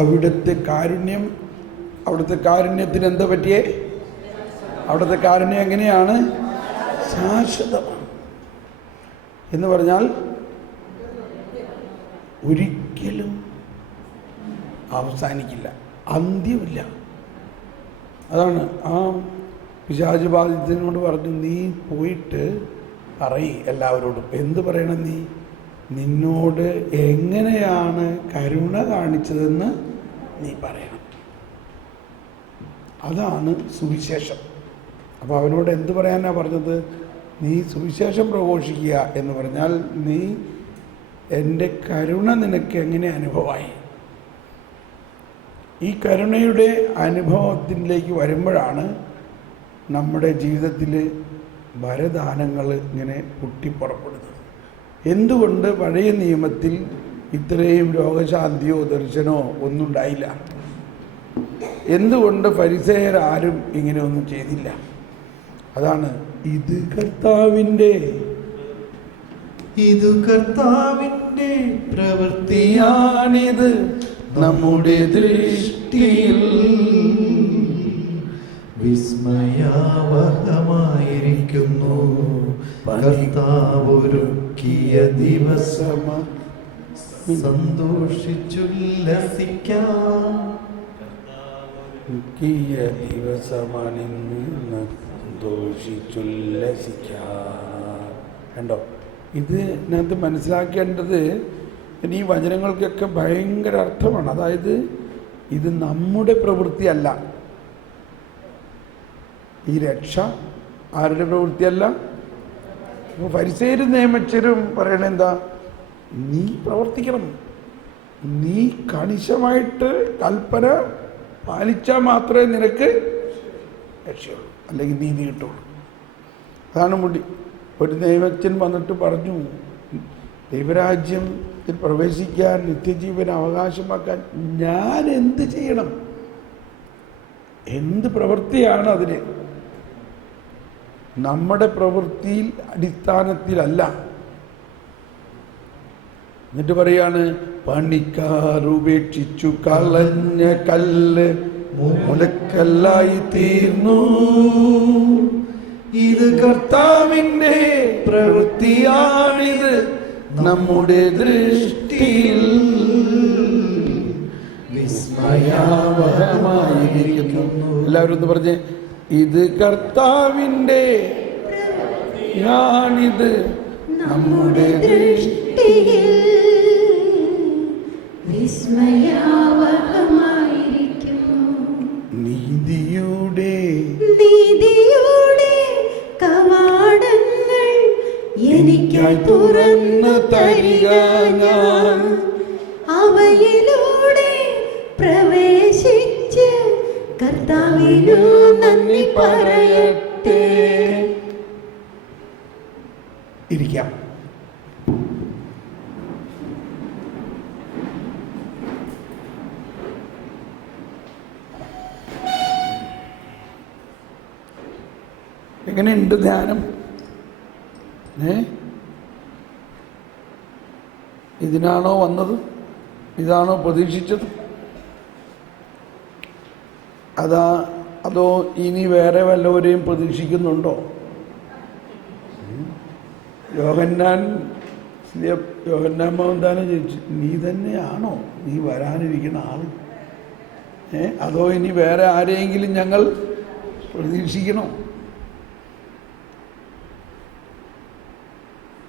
അവിടുത്തെ കാരുണ്യം, അവിടുത്തെ കാരുണ്യത്തിന് എന്താ പറ്റിയേ? അവിടുത്തെ കാരുണ്യം എങ്ങനെയാണ്? ശാശ്വതമാണ് എന്ന് പറഞ്ഞാൽ ഒരിക്കലും അവസാനിക്കില്ല, അന്ത്യമില്ല. അതാണ് ആ പിശാച് ബാധിതനോട് പറഞ്ഞു, നീ പോയിട്ട് എല്ലാവരോടും. എന്ത് പറയണം? നീ നിന്നോട് എങ്ങനെയാണ് കരുണ കാണിച്ചതെന്ന് നീ പറയണം. അതാണ് സുവിശേഷം. അപ്പോൾ അവനോട് എന്ത് പറയാനാണ് പറഞ്ഞത്? നീ സുവിശേഷം പ്രഘോഷിക്കുക എന്ന് പറഞ്ഞാൽ നീ എൻ്റെ കരുണ നിനക്ക് എങ്ങനെ അനുഭവമായി. ഈ കരുണയുടെ അനുഭവത്തിലേക്ക് വരുമ്പോഴാണ് നമ്മുടെ ജീവിതത്തിൽ വരദാനങ്ങൾ ഇങ്ങനെ പൊട്ടിപ്പുറപ്പെടുന്നത്. എന്തുകൊണ്ട് പഴയ നിയമത്തിൽ ഇത്രയും രോഗശാന്തിയോ ദർശനമോ ഒന്നും ഉണ്ടായില്ല? എന്തുകൊണ്ട് ഫരിസേയരാരും ഇങ്ങനെ ഒന്നും ചെയ്തില്ല? അതാണ് ഇത് കർത്താവിൻ്റെ പ്രവൃത്തിയാണിത് നമ്മുടെ ദൃഷ്ടിയിൽ വിസ്മയാവഹമായിരിക്കുന്നു. കർത്താവൊരുക്കിയ ദിവസം സന്തോഷിച്ചുല്ലസിക്കാം. കണ്ടോ? ഇതിനകത്ത് മനസ്സിലാക്കേണ്ടത് ഈ വചനങ്ങൾക്കൊക്കെ ഭയങ്കര അർത്ഥമാണ്. അതായത് ഇത് നമ്മുടെ പ്രവൃത്തിയല്ല. ഈ രക്ഷ ആരുടെ പ്രവൃത്തിയല്ല? അപ്പോൾ ഫരിസേയരും നിയമജ്ഞരും പറയണ എന്താ? നീ പ്രവർത്തിക്കണം, നീ കണിശമായിട്ട് കൽപ്പന പാലിച്ചാൽ മാത്രമേ നിനക്ക് രക്ഷയുള്ളൂ, അല്ലെങ്കിൽ നീതി കിട്ടുള്ളൂ. അതാണ് മുടി. ഒരു നിയമജ്ഞൻ വന്നിട്ട് പറഞ്ഞു, ദൈവരാജ്യത്തിൽ പ്രവേശിക്കാൻ, നിത്യജീവൻ അവകാശമാക്കാൻ ഞാൻ എന്ത് ചെയ്യണം? എന്ത് പ്രവൃത്തിയാണ് അതിന്? നമ്മുടെ പ്രവൃത്തിയിൽ അടിസ്ഥാനത്തിലല്ല. എന്നിട്ട് പറയാണ്, പണിക്കാർ ഉപേക്ഷിച്ചു കളഞ്ഞ കല്ല് മുലക്കല്ലായി തീർന്നു. ഇത് കർത്താവിൻ്റെ പ്രവൃത്തിയാണിത് നമ്മുടെ ദൃഷ്ടിയിൽ വിസ്മയാവഹമായിരിക്കുന്നു. എല്ലാവരും ഒന്ന് പറഞ്ഞേ, ഇത് കർത്താവിൻ്റെ ഞാനിത് നമ്മുടെ ദൃഷ്ടിയിൽ വിസ്മയാവഹമായിരിക്കുന്നു. നീതിയുടെ കവാടങ്ങൾ എനിക്കായി തുറന്നു തരിക. ഞാൻ അവയിലൂടെ പ്രവേശിച്ച് കർത്താവിനു നന്ദി പറയട്ടെ. ഇരിക്കാം. എങ്ങനെയുണ്ട് ധ്യാനം? ഇതിനാണോ വന്നത്? ഇതാണോ പ്രതീക്ഷിച്ചത്? അതോ ഇനി വേറെ വല്ലവരെയും പ്രതീക്ഷിക്കുന്നുണ്ടോ? യോഹന്നാൻ മഹന്താനം ചോദിച്ചു, നീ തന്നെയാണോ നീ വരാനിരിക്കുന്ന ആൾ? അതോ ഇനി വേറെ ആരെയെങ്കിലും ഞങ്ങൾ പ്രതീക്ഷിക്കണോ?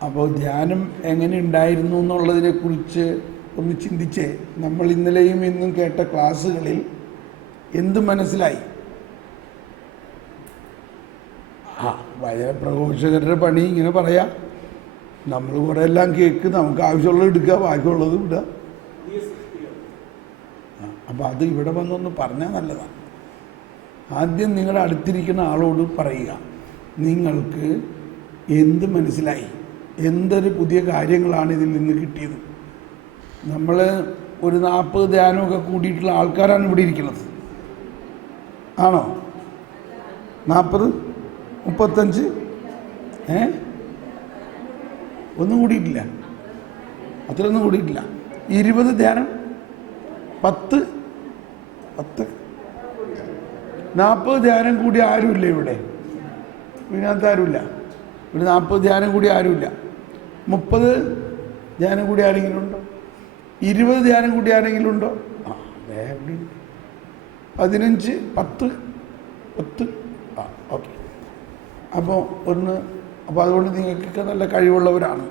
അപ്പോൾ ധ്യാനം എങ്ങനെ ഉണ്ടായിരുന്നു എന്നുള്ളതിനെക്കുറിച്ച് ഒന്ന് ചിന്തിച്ചേ. നമ്മൾ ഇന്നലെയും ഇന്നും കേട്ട ക്ലാസ്സുകളിൽ എന്ത് മനസ്സിലായി? വചനപ്രഘോഷകരുടെ പണി ഇങ്ങനെ പറയാം, നമ്മൾ കുറേ എല്ലാം കേൾക്ക്, നമുക്ക് ആവശ്യമുള്ളത് എടുക്കുക, ബാക്കിയുള്ളത് വിടുക. അപ്പോൾ അത് ഇവിടെ വന്നൊന്ന് പറഞ്ഞാൽ നല്ലതാണ്. ആദ്യം നിങ്ങളുടെ അടുത്തിരിക്കുന്ന ആളോട് പറയുക, നിങ്ങൾക്ക് എന്ത് മനസ്സിലായി, എന്തൊരു പുതിയ കാര്യങ്ങളാണ് ഇതിൽ നിന്ന് കിട്ടിയത്. നമ്മൾ ഒരു 40 ധ്യാനമൊക്കെ കൂടിയിട്ടുള്ള ആൾക്കാരാണ് ഇവിടെ ഇരിക്കുന്നത്. ആണോ? 40, 35 ഒന്നും കൂടിയിട്ടില്ല, അത്രയൊന്നും കൂടിയിട്ടില്ല. 20 ധ്യാനം, 10 40 ധ്യാനം കൂടി ആരുമില്ല ഇവിടെ. ഇതിനകത്ത് ആരുമില്ല. ഇവിടെ 40 ധ്യാനം കൂടി ആരുമില്ല. 30 ധ്യാനം കൂടി ആരെങ്കിലും ഉണ്ടോ? 20 ധ്യാനം കൂടി ആരെങ്കിലും ഉണ്ടോ? 15, 10. ഓക്കെ. അപ്പോൾ അതുകൊണ്ട് നിങ്ങൾക്കൊക്കെ നല്ല കഴിവുള്ളവരാണ്.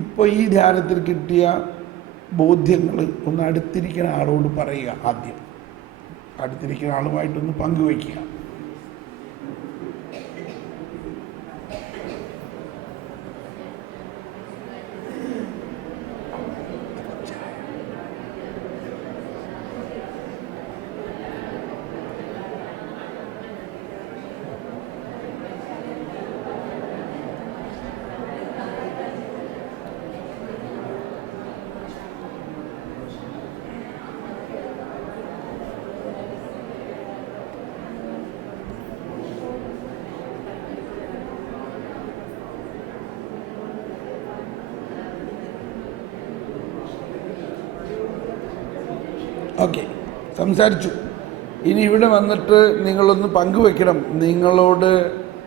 ഇപ്പോൾ ഈ ധ്യാനത്തിൽ കിട്ടിയ ബോധ്യങ്ങൾ ഒന്ന് അടുത്തിരിക്കുന്ന ആളോട് പറയുക. ആദ്യം അടുത്തിരിക്കുന്ന ആളുമായിട്ടൊന്ന് പങ്കുവയ്ക്കുക. ഓക്കെ, സംസാരിച്ചു. ഇനി ഇവിടെ വന്നിട്ട് നിങ്ങളൊന്ന് പങ്കുവെക്കണം. നിങ്ങളോട്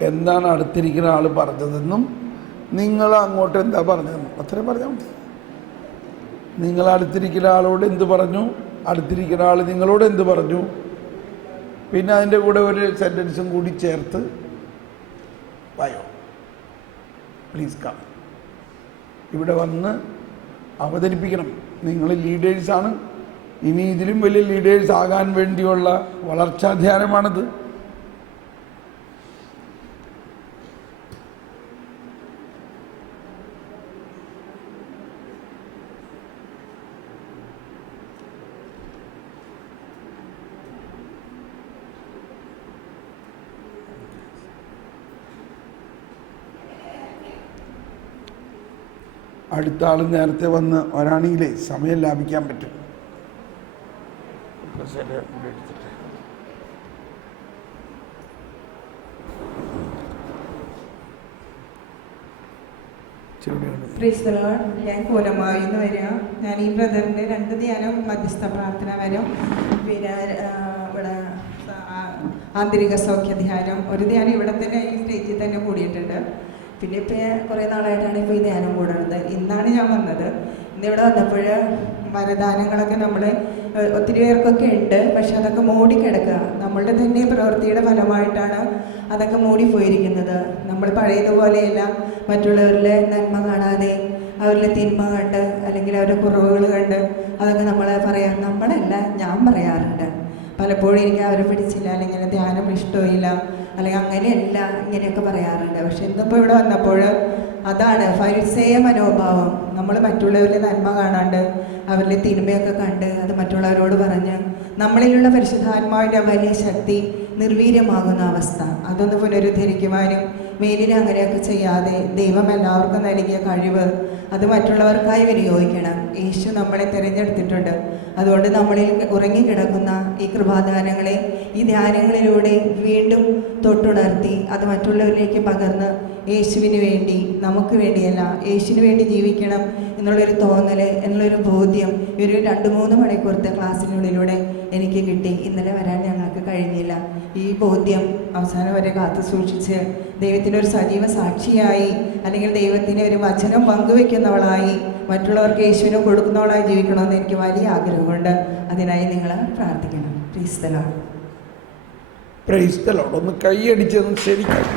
എന്താണ് അടുത്തിരിക്കുന്ന ആൾ പറഞ്ഞതെന്നും നിങ്ങൾ അങ്ങോട്ട് എന്താ പറഞ്ഞതെന്നും അത്രയും പറഞ്ഞാൽ മതി. നിങ്ങൾ അടുത്തിരിക്കുന്ന ആളോട് എന്ത് പറഞ്ഞു, അടുത്തിരിക്കുന്ന ആൾ നിങ്ങളോട് എന്ത് പറഞ്ഞു, പിന്നെ അതിൻ്റെ കൂടെ ഒരു സെൻറ്റൻസും കൂടി ചേർത്ത് വായോ. Please come. ഇവിടെ വന്ന് അവതരിപ്പിക്കണം. നിങ്ങൾ ലീഡേഴ്സാണ്. ഇനി ഇതിലും വലിയ ലീഡേഴ്സ് ആകാൻ വേണ്ടിയുള്ള വളർച്ചാ ധ്യാനമാണിത്. അടുത്ത ആൾ നേരത്തെ വന്ന് വരാണെങ്കിലേ സമയം ലാഭിക്കാൻ പറ്റും. ഞാൻ കോലമായി എന്ന് വരിക. ഞാൻ ഈ ബ്രദറിൻ്റെ 2 ധ്യാനം മധ്യസ്ഥ പ്രാർത്ഥന വരും, പിന്നെ ഇവിടെ ആന്തരിക സൗഖ്യ ധ്യാനം, ഒരു ധ്യാനം ഇവിടെ തന്നെ ഈ സ്റ്റേജിൽ തന്നെ കൂടിയിട്ടുണ്ട്. പിന്നെ ഇപ്പോൾ കുറേ നാളായിട്ടാണ് ഇപ്പോൾ ഈ ധ്യാനം കൂടുന്നത്. ഇന്നാണ് ഞാൻ വന്നത്. ഇന്നിവിടെ വന്നപ്പോൾ വരദാനങ്ങളൊക്കെ നമ്മൾ ഒത്തിരി പേർക്കൊക്കെ ഉണ്ട്, പക്ഷെ അതൊക്കെ മൂടിക്കിടക്കുക. നമ്മളുടെ തന്നെ പ്രവൃത്തിയുടെ ഫലമായിട്ടാണ് അതൊക്കെ മൂടിപ്പോയിരിക്കുന്നത്. നമ്മൾ പഴയതുപോലെയല്ല മറ്റുള്ളവരിലെ നന്മ കാണാതെ അവരിലെ തിന്മ കണ്ട് അല്ലെങ്കിൽ അവരുടെ കുറവുകൾ കണ്ട് അതൊക്കെ നമ്മൾ നമ്മളല്ല, ഞാൻ പറയാറുണ്ട് പലപ്പോഴും. എനിക്ക് അവരെ പിടിച്ചില്ല, അല്ലെങ്കിൽ ധ്യാനം ഇഷ്ടമില്ല, അല്ലെങ്കിൽ അങ്ങനെയല്ല, ഇങ്ങനെയൊക്കെ പറയാറുണ്ട്. പക്ഷെ ഇന്നിപ്പോൾ ഇവിടെ വന്നപ്പോൾ അതാണ് ഫരിസേയ മനോഭാവം. നമ്മൾ മറ്റുള്ളവരിലെ നന്മ കാണാണ്ട് അവരിലെ തിന്മയൊക്കെ കണ്ട് അത് മറ്റുള്ളവരോട് പറഞ്ഞ് നമ്മളിലുള്ള പരിശുദ്ധാത്മാവിൻ്റെ വലിയ ശക്തി നിർവീര്യമാകുന്ന അവസ്ഥ, അതൊന്ന് പുനരുദ്ധരിക്കുവാനും മേലിൽ അങ്ങനെയൊക്കെ ചെയ്യാതെ ദൈവം എല്ലാവർക്കും നൽകിയ കഴിവ് അത് മറ്റുള്ളവർക്കായി വിനിയോഗിക്കണം. യേശു നമ്മളെ തിരഞ്ഞെടുത്തിട്ടുണ്ട്. അതുകൊണ്ട് നമ്മളിൽ ഉറങ്ങിക്കിടക്കുന്ന ഈ കൃപാദാനങ്ങളെ ഈ ധ്യാനങ്ങളിലൂടെ വീണ്ടും തൊട്ടുണർത്തി അത് മറ്റുള്ളവരിലേക്ക് പകർന്ന് യേശുവിന് വേണ്ടി, നമുക്ക് വേണ്ടിയല്ല, യേശുവിന് വേണ്ടി ജീവിക്കണം എന്നുള്ളൊരു തോന്നൽ, എന്നുള്ളൊരു ബോധ്യം ഒരു 2-3 മണിക്കൂറത്തെ ക്ലാസ്സിനുള്ളിലൂടെ എനിക്ക് കിട്ടി. ഇന്നലെ വരാൻ ഞങ്ങൾക്ക് കഴിഞ്ഞില്ല. ഈ ബോധ്യം അവസാനം വരെ കാത്തു സൂക്ഷിച്ച് ദൈവത്തിൻ്റെ ഒരു സജീവ സാക്ഷിയായി, അല്ലെങ്കിൽ ദൈവത്തിൻ്റെ ഒരു വചനം പങ്കുവെക്കുന്നവളായി, മറ്റുള്ളവർക്ക് യേശുവിനെ കൊടുക്കുന്നവളായി ജീവിക്കണമെന്ന് എനിക്ക് വലിയ ആഗ്രഹമുണ്ട്. അതിനായി നിങ്ങൾ പ്രാർത്ഥിക്കണം. Price the Lord. Price the Lord. ഒന്ന് കൈയടിച്ചെന്ന് ശരിക്കും.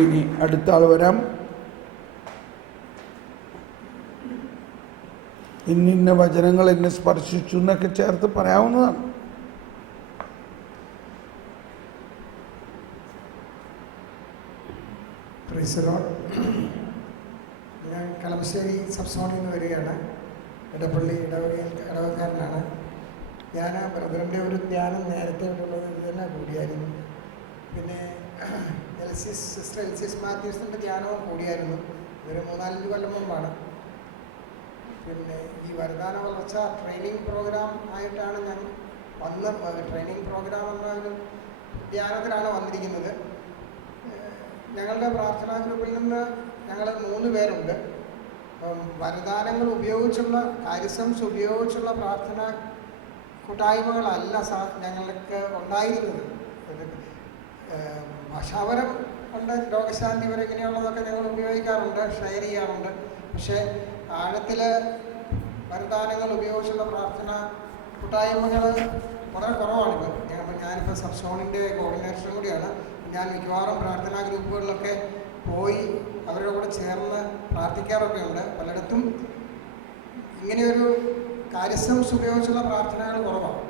ഇനി അടുത്ത ആൾ വരാം. ഇന്നിന്ന വചനങ്ങൾ എന്നെ സ്പർശിച്ചു എന്നൊക്കെ ചേർത്ത് പറയാവുന്നതാണ്. ഞാൻ കളമശ്ശേരി സബ് സോണിൽ നിന്ന് വരികയാണ്. ഇടപ്പള്ളി ഇടവക്കാരനാണ് ഞാൻ. ബ്രദറിൻ്റെ ഒരു ധ്യാനം നേരത്തെ ഉള്ളത് ഇത് തന്നെ കൂടിയായിരുന്നു. പിന്നെ സിസ്റ്റർ എൽസിസ് മാത്യൂസിൻ്റെ ധ്യാനവും കൂടിയായിരുന്നു. ഇതൊരു 3-4 കൊല്ലം മുമ്പാണ്. പിന്നെ ഈ വരദാന വളർച്ച ട്രെയിനിങ് പ്രോഗ്രാം ആയിട്ടാണ് ഞാൻ ട്രെയിനിങ് പ്രോഗ്രാം എന്ന ഒരു ധ്യാനത്തിലാണ് വന്നിരിക്കുന്നത്. ഞങ്ങളുടെ പ്രാർത്ഥനാ ഗ്രൂപ്പിൽ നിന്ന് ഞങ്ങൾ 3 പേരുണ്ട്. അപ്പം വരദാനങ്ങൾ ഉപയോഗിച്ചുള്ള കാര്യസംസ് ഉപയോഗിച്ചുള്ള പ്രാർത്ഥന കൂട്ടായ്മകളല്ല ഞങ്ങൾക്ക് ഉണ്ടായിരുന്നത്. ഭാഷാപരം കൊണ്ട് രോഗശാന്തി വരെ ഇങ്ങനെയുള്ളതൊക്കെ ഞങ്ങൾ ഉപയോഗിക്കാറുണ്ട്, ഷെയർ ചെയ്യാറുണ്ട്. പക്ഷേ ആഴത്തിൽ വരദാനങ്ങൾ ഉപയോഗിച്ചുള്ള പ്രാർത്ഥന കൂട്ടായ്മകൾ വളരെ കുറവാണിപ്പോൾ. ഞാനിപ്പോൾ സബ്സോണിൻ്റെ കോർഡിനേറ്ററും കൂടിയാണ്. ഞാൻ മിക്കവാറും പ്രാർത്ഥനാ ഗ്രൂപ്പുകളിലൊക്കെ പോയി അവരുടെ കൂടെ ചേർന്ന് പ്രാർത്ഥിക്കാറൊക്കെ ഉണ്ട്. പലയിടത്തും ഇങ്ങനെയൊരു കാര്യസംസ് ഉപയോഗിച്ചുള്ള പ്രാർത്ഥനകൾ കുറവാണ്.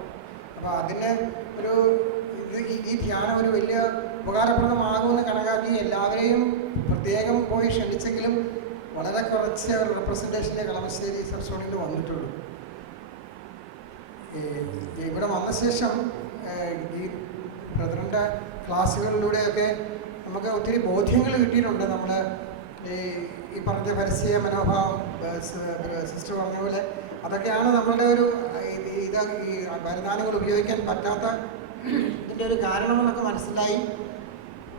അപ്പോൾ അതിന് ഒരു ഈ ധ്യാനം ഒരു വലിയ ഉപകാരപ്രദമാകുമെന്ന് കണക്കാക്കി എല്ലാവരെയും പ്രത്യേകം പോയി ക്ഷണിച്ചെങ്കിലും വളരെ കുറച്ച് റെപ്രസെൻറ്റേഷൻ്റെ കളമശ്ശേരി സബ്സോണിൽ വന്നിട്ടുള്ളൂ. ഇവിടെ വന്ന ശേഷം ഈ ബ്രദറിൻ്റെ ക്ലാസ്സുകളിലൂടെയൊക്കെ നമുക്ക് ഒത്തിരി ബോധ്യങ്ങൾ കിട്ടിയിട്ടുണ്ട്. നമ്മൾ ഈ പറഞ്ഞ പരസ്യ മനോഭാവം സിസ്റ്റർ പറഞ്ഞ പോലെ അതൊക്കെയാണ് നമ്മളുടെ ഒരു ഈ വരദാനങ്ങൾ ഉപയോഗിക്കാൻ പറ്റാത്ത ഇതിൻ്റെ ഒരു കാരണമെന്നൊക്കെ മനസ്സിലായി.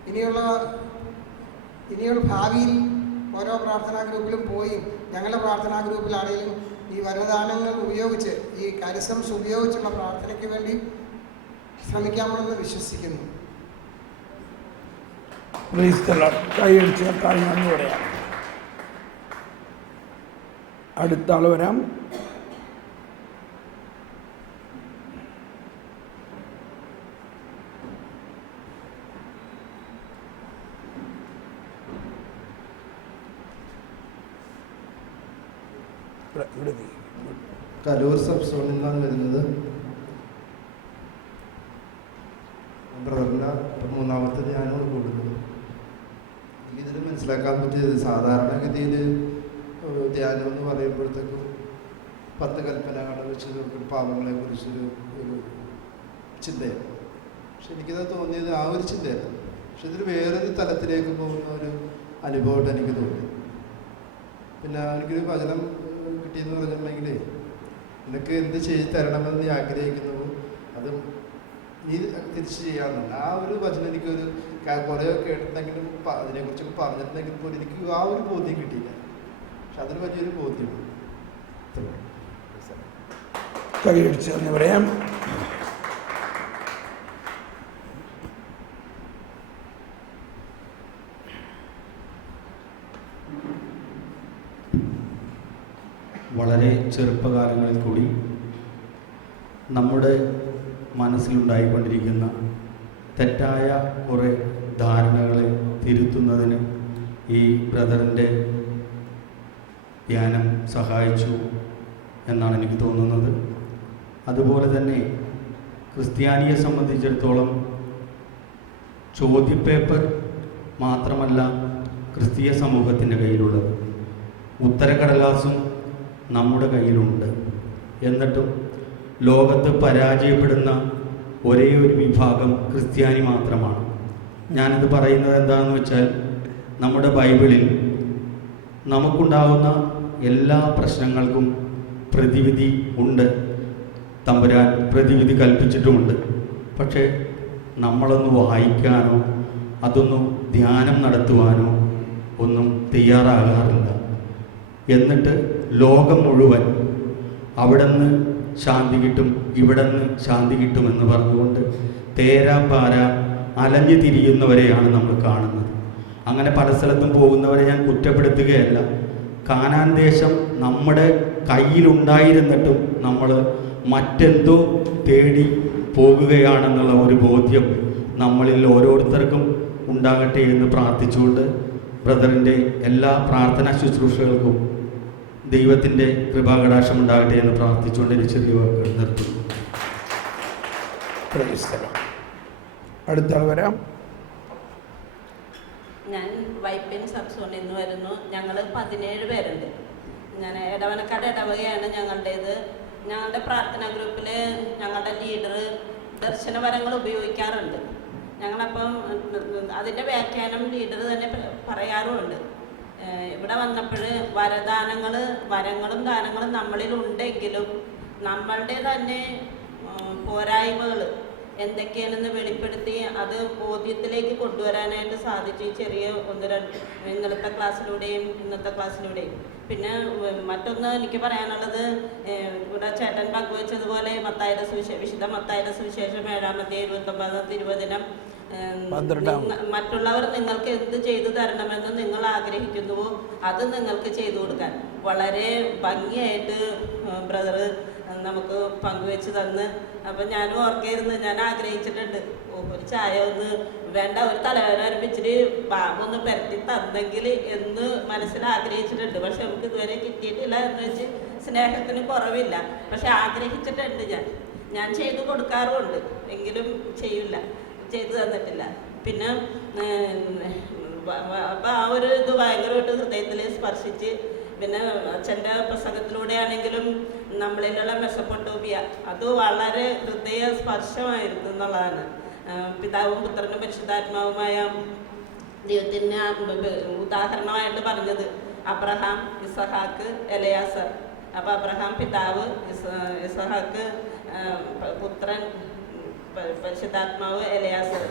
ഇനിയുള്ള ഭാവിയിൽ ഓരോ പ്രാർത്ഥനാ ഗ്രൂപ്പിലും പോയി ഞങ്ങളുടെ പ്രാർത്ഥനാ ഗ്രൂപ്പിലാണെങ്കിലും ഈ വരദാനങ്ങൾ ഉപയോഗിച്ച് ഈ കാര്യസംസ് ഉപയോഗിച്ചുള്ള പ്രാർത്ഥനയ്ക്ക് വേണ്ടി ശ്രമിക്കാമെന്ന് വിശ്വസിക്കുന്നു. കൈയടിച്ച് നന്ദി പറയാം. അടുത്ത ആൾ വരാം. കലൂർ സബ് സോണിൽ നിന്നാണ് വരുന്നത്. ബ്രദറിൻ്റെ മൂന്നാമത്തെ ധ്യാനമാണ് കൂടുന്നത്. എനിക്കിതിൽ മനസ്സിലാക്കാൻ പറ്റിയത് സാധാരണഗതിയിൽ ധ്യാനം എന്ന് പറയുമ്പോഴത്തേക്കും 10 കൽപ്പനകളെ വെച്ച് പാപങ്ങളെക്കുറിച്ചൊരു ചിന്തയാണ്. പക്ഷെ എനിക്കത് തോന്നിയത് ആ ഒരു ചിന്തയല്ല. പക്ഷെ ഇതിൽ വേറൊരു തലത്തിലേക്ക് പോകുന്ന ഒരു അനുഭവമായിട്ട് എനിക്ക് തോന്നി. പിന്നെ എനിക്കൊരു വചനം കിട്ടിയെന്ന് പറഞ്ഞിട്ടുണ്ടെങ്കിൽ നിനക്ക് എന്ത് ചെയ്ത് തരണമെന്ന് നീ ആഗ്രഹിക്കുന്നു അത് നീ തിരിച്ച് ചെയ്യാമെന്നുണ്ട്. ആ ഒരു വചനം എനിക്കൊരു കുറേ കേട്ടിട്ടുണ്ടെങ്കിലും അതിനെക്കുറിച്ചൊക്കെ പറഞ്ഞിട്ടുണ്ടെങ്കിൽ പോലും എനിക്ക് ആ ഒരു ബോധ്യം കിട്ടിയില്ല. പക്ഷെ അതൊരു വലിയൊരു ബോധ്യമാണ്. കൈയടിച്ചെന്ന് പറയാം. വളരെ ചെറുപ്പകാലങ്ങളിൽ കൂടി നമ്മുടെ മനസ്സിലുണ്ടായിക്കൊണ്ടിരിക്കുന്ന തെറ്റായ കുറേ ധാരണകളെ തിരുത്തുന്നതിന് ഈ ബ്രദറിൻ്റെ ധ്യാനം സഹായിച്ചു എന്നാണ് എനിക്ക് തോന്നുന്നത്. അതുപോലെ തന്നെ ക്രിസ്ത്യാനിയെ സംബന്ധിച്ചിടത്തോളം ചോദ്യപേപ്പർ മാത്രമല്ല ക്രിസ്തീയ സമൂഹത്തിൻ്റെ കയ്യിലുള്ളത്, ഉത്തരക്കടലാസും നമ്മുടെ കയ്യിലുണ്ട്. എന്നിട്ടും ലോകത്ത് പരാജയപ്പെടുന്ന ഒരേ ഒരു വിഭാഗം ക്രിസ്ത്യാനി മാത്രമാണ്. ഞാനിത് പറയുന്നത് എന്താണെന്ന് വെച്ചാൽ നമ്മുടെ ബൈബിളിൽ നമുക്കുണ്ടാകുന്ന എല്ലാ പ്രശ്നങ്ങൾക്കും പ്രതിവിധി ഉണ്ട്. തമ്പുരാൻ പ്രതിവിധി കൽപ്പിച്ചിട്ടുമുണ്ട്. പക്ഷേ നമ്മളൊന്ന് വായിക്കാനോ അതൊന്ന് ധ്യാനം നടത്തുവാനോ ഒന്നും തയ്യാറാകാറില്ല. എന്നിട്ട് ലോകം മുഴുവൻ അവിടെ നിന്ന് ശാന്തി കിട്ടും, ഇവിടെ നിന്ന് ശാന്തി കിട്ടുമെന്ന് പറഞ്ഞുകൊണ്ട് തേരാപ്പാര അലഞ്ഞു തിരിയുന്നവരെയാണ് നമ്മൾ കാണുന്നത്. അങ്ങനെ പല സ്ഥലത്തും പോകുന്നവരെ ഞാൻ കുറ്റപ്പെടുത്തുകയല്ല. കാനാൻ ദേശം നമ്മുടെ കയ്യിലുണ്ടായിരുന്നിട്ടും നമ്മൾ മറ്റെന്തോ തേടി പോകുകയാണെന്നുള്ള ഒരു ബോധ്യം നമ്മളിൽ ഓരോരുത്തർക്കും ഉണ്ടാകട്ടെ എന്ന് പ്രാർത്ഥിച്ചുകൊണ്ട് ബ്രദറിൻ്റെ എല്ലാ പ്രാർത്ഥനാ ശുശ്രൂഷകൾക്കും ദൈവത്തിൻ്റെ കൃപാകടാക്ഷം ഉണ്ടാകട്ടെ എന്ന് പ്രാർത്ഥിച്ചുകൊണ്ട് ഒരു ചെറിയ വാക്കുകൾ നിർത്തുന്നു. അടുത്ത ആൾ വരാം. ഞാൻ വൈപ്പിൻ സബ്സോണിൽ നിന്ന് വരുന്നു. ഞങ്ങൾ 17 പേരുണ്ട്. ഞാൻ എടവനക്കാട് ഇടവകയാണ് ഞങ്ങളുടേത്. ഞങ്ങളുടെ പ്രാർത്ഥനാ ഗ്രൂപ്പിൽ ഞങ്ങളുടെ ലീഡർ ദർശനപരങ്ങൾ ഉപയോഗിക്കാറുണ്ട്. ഞങ്ങളപ്പം അതിൻ്റെ വ്യാഖ്യാനം ലീഡർ തന്നെ പറയാറുമുണ്ട്. ഇവിടെ വന്നപ്പോൾ വരങ്ങളും ദാനങ്ങളും നമ്മളിലുണ്ടെങ്കിലും നമ്മളുടെ തന്നെ പോരായ്മകൾ എന്തൊക്കെയാണെന്ന് വെളിപ്പെടുത്തി അത് ബോധ്യത്തിലേക്ക് കൊണ്ടുവരാനായിട്ട് സാധിച്ചു. ചെറിയ ഇന്നത്തെ ക്ലാസ്സിലൂടെയും പിന്നെ മറ്റൊന്ന് എനിക്ക് പറയാനുള്ളത്, ഇവിടെ ചേട്ടൻ പങ്കുവച്ചതുപോലെ വിശുദ്ധ മത്തായിയുടെ സുവിശേഷം 7-29 തിരുവചനം, മറ്റുള്ളവർ നിങ്ങൾക്ക് എന്ത് ചെയ്തു തരണമെന്ന് നിങ്ങൾ ആഗ്രഹിക്കുന്നുവോ അത് നിങ്ങൾക്ക് ചെയ്തു കൊടുക്കാൻ വളരെ ഭംഗിയായിട്ട് ബ്രദർ നമുക്ക് പങ്കുവെച്ച് തന്ന്. അപ്പം ഞാനും ഓർക്കായിരുന്നു, ഞാൻ ആഗ്രഹിച്ചിട്ടുണ്ട്, ഒരു ചായ ഒന്ന് വേണ്ട, ഒരു തലവേദന ആരംഭിച്ചിട്ട് ബാബൊന്ന് പരത്തി തന്നെങ്കിൽ എന്ന് മനസ്സിൽ ആഗ്രഹിച്ചിട്ടുണ്ട്. പക്ഷെ നമുക്ക് ഇതുവരെ കിട്ടിയിട്ടില്ല എന്ന് വെച്ച് സ്നേഹത്തിന് കുറവില്ല. പക്ഷെ ആഗ്രഹിച്ചിട്ടുണ്ട്, ഞാൻ ചെയ്തു കൊടുക്കാറുമുണ്ട്, എങ്കിലും ചെയ്യില്ല, ചെയ്തു തന്നിട്ടില്ല. പിന്നെ അപ്പം ആ ഒരു ഇത് ഭയങ്കരമായിട്ട് ഹൃദയത്തിൽ സ്പർശിച്ച്, പിന്നെ അച്ഛൻ്റെ പ്രസംഗത്തിലൂടെയാണെങ്കിലും നമ്മളിലുള്ള മെസപ്പൊട്ടോമിയ അത് വളരെ ഹൃദയ സ്പർശമായിരുന്നു എന്നുള്ളതാണ്. പിതാവും പുത്രനും പരിശുദ്ധാത്മാവുമായ ദൈവത്തിന് ഉദാഹരണമായിട്ട് പറഞ്ഞത് അബ്രഹാം, ഇസഹാക്ക്, എലയാസർ. അപ്പോൾ അബ്രഹാം പിതാവ്, ഇസഹാക്ക് പുത്രൻ, പരിശുദ്ധാത്മാവ് എലയാസർ.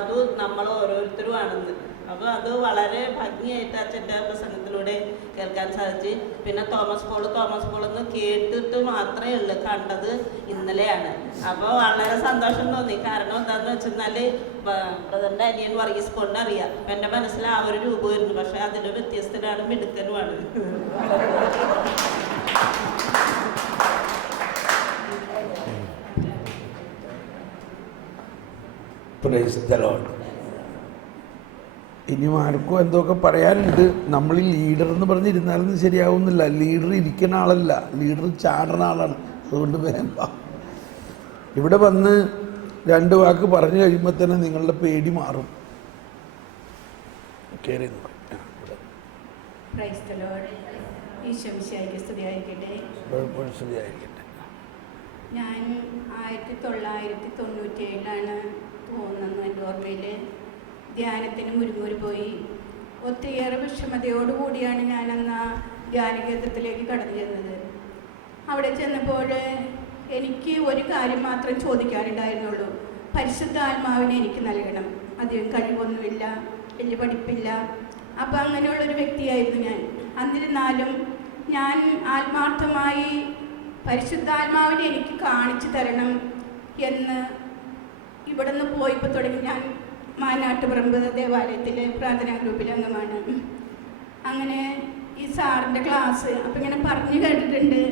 അത് നമ്മൾ ഓരോരുത്തരുമാണെന്ന്. അപ്പോൾ അത് വളരെ ഭംഗിയായിട്ട് അച്ഛൻ്റെ പ്രസംഗത്തിലൂടെ കേൾക്കാൻ സാധിച്ചു. പിന്നെ തോമസ് പോൾ എന്ന് കേട്ടിട്ട് മാത്രമേ ഉള്ളൂ, കണ്ടത് ഇന്നലെയാണ്. അപ്പോൾ വളരെ സന്തോഷം തോന്നി. കാരണം എന്താണെന്ന് വെച്ചെന്നാൽ ബ്രദറിൻ്റെ അനിയൻ വർഗീസ് കൊണ്ടറിയാം. അപ്പം എൻ്റെ മനസ്സിൽ ആ ഒരു രൂപമായിരുന്നു. പക്ഷേ അതിൻ്റെ വ്യത്യസ്തനാണ്, മിടുക്കനുമാണ്. Praise the Lord. ഇനി ആർക്കും എന്തൊക്കെ പറയാനുണ്ട്. നമ്മൾ ഈ ലീഡർ എന്ന് പറഞ്ഞിരുന്നാലൊന്നും ശരിയാവുന്നില്ല. ലീഡർ ഇരിക്കുന്ന ആളല്ല, ലീഡർ ചാടുന്ന ആളാണ്. അതുകൊണ്ട് ഇവിടെ വന്ന് 2 വാക്ക് പറഞ്ഞു കഴിയുമ്പോൾ തന്നെ നിങ്ങളുടെ പേടി മാറും. കയറി ഞാൻ 1997 തോന്നുന്നു എൻ്റെ ഓർമ്മയിൽ ധ്യാനത്തിന് മുരുങ്ങൂർ പോയി. ഒത്തിരിയേറെ വിഷമതയോടുകൂടിയാണ് ഞാനന്ന് ആ ധ്യാനകേന്ദ്രത്തിലേക്ക് കടന്നു ചെന്നത്. അവിടെ ചെന്നപ്പോൾ എനിക്ക് ഒരു കാര്യം മാത്രം ചോദിക്കാനുണ്ടായിരുന്നുള്ളൂ. പരിശുദ്ധാത്മാവിനെ എനിക്ക് നൽകണം. അധികം കഴിവൊന്നുമില്ല, വലിയ പഠിപ്പില്ല. അപ്പോൾ അങ്ങനെയുള്ളൊരു വ്യക്തിയായിരുന്നു ഞാൻ. എന്നിരുന്നാലും ഞാൻ ആത്മാർത്ഥമായി പരിശുദ്ധാത്മാവിനെ എനിക്ക് കാണിച്ചു തരണം എന്ന് ഇവിടെ നിന്ന് പോയപ്പോൾ തുടങ്ങി. ഞാൻ മാനാട്ടുപറമ്പ് ദേവാലയത്തിലെ പ്രാർത്ഥനാ ഗ്രൂപ്പിലെ അംഗമാണ്. അങ്ങനെ ഈ സാറിൻ്റെ ക്ലാസ് അപ്പം ഇങ്ങനെ പറഞ്ഞു കേട്ടിട്ടുണ്ട്,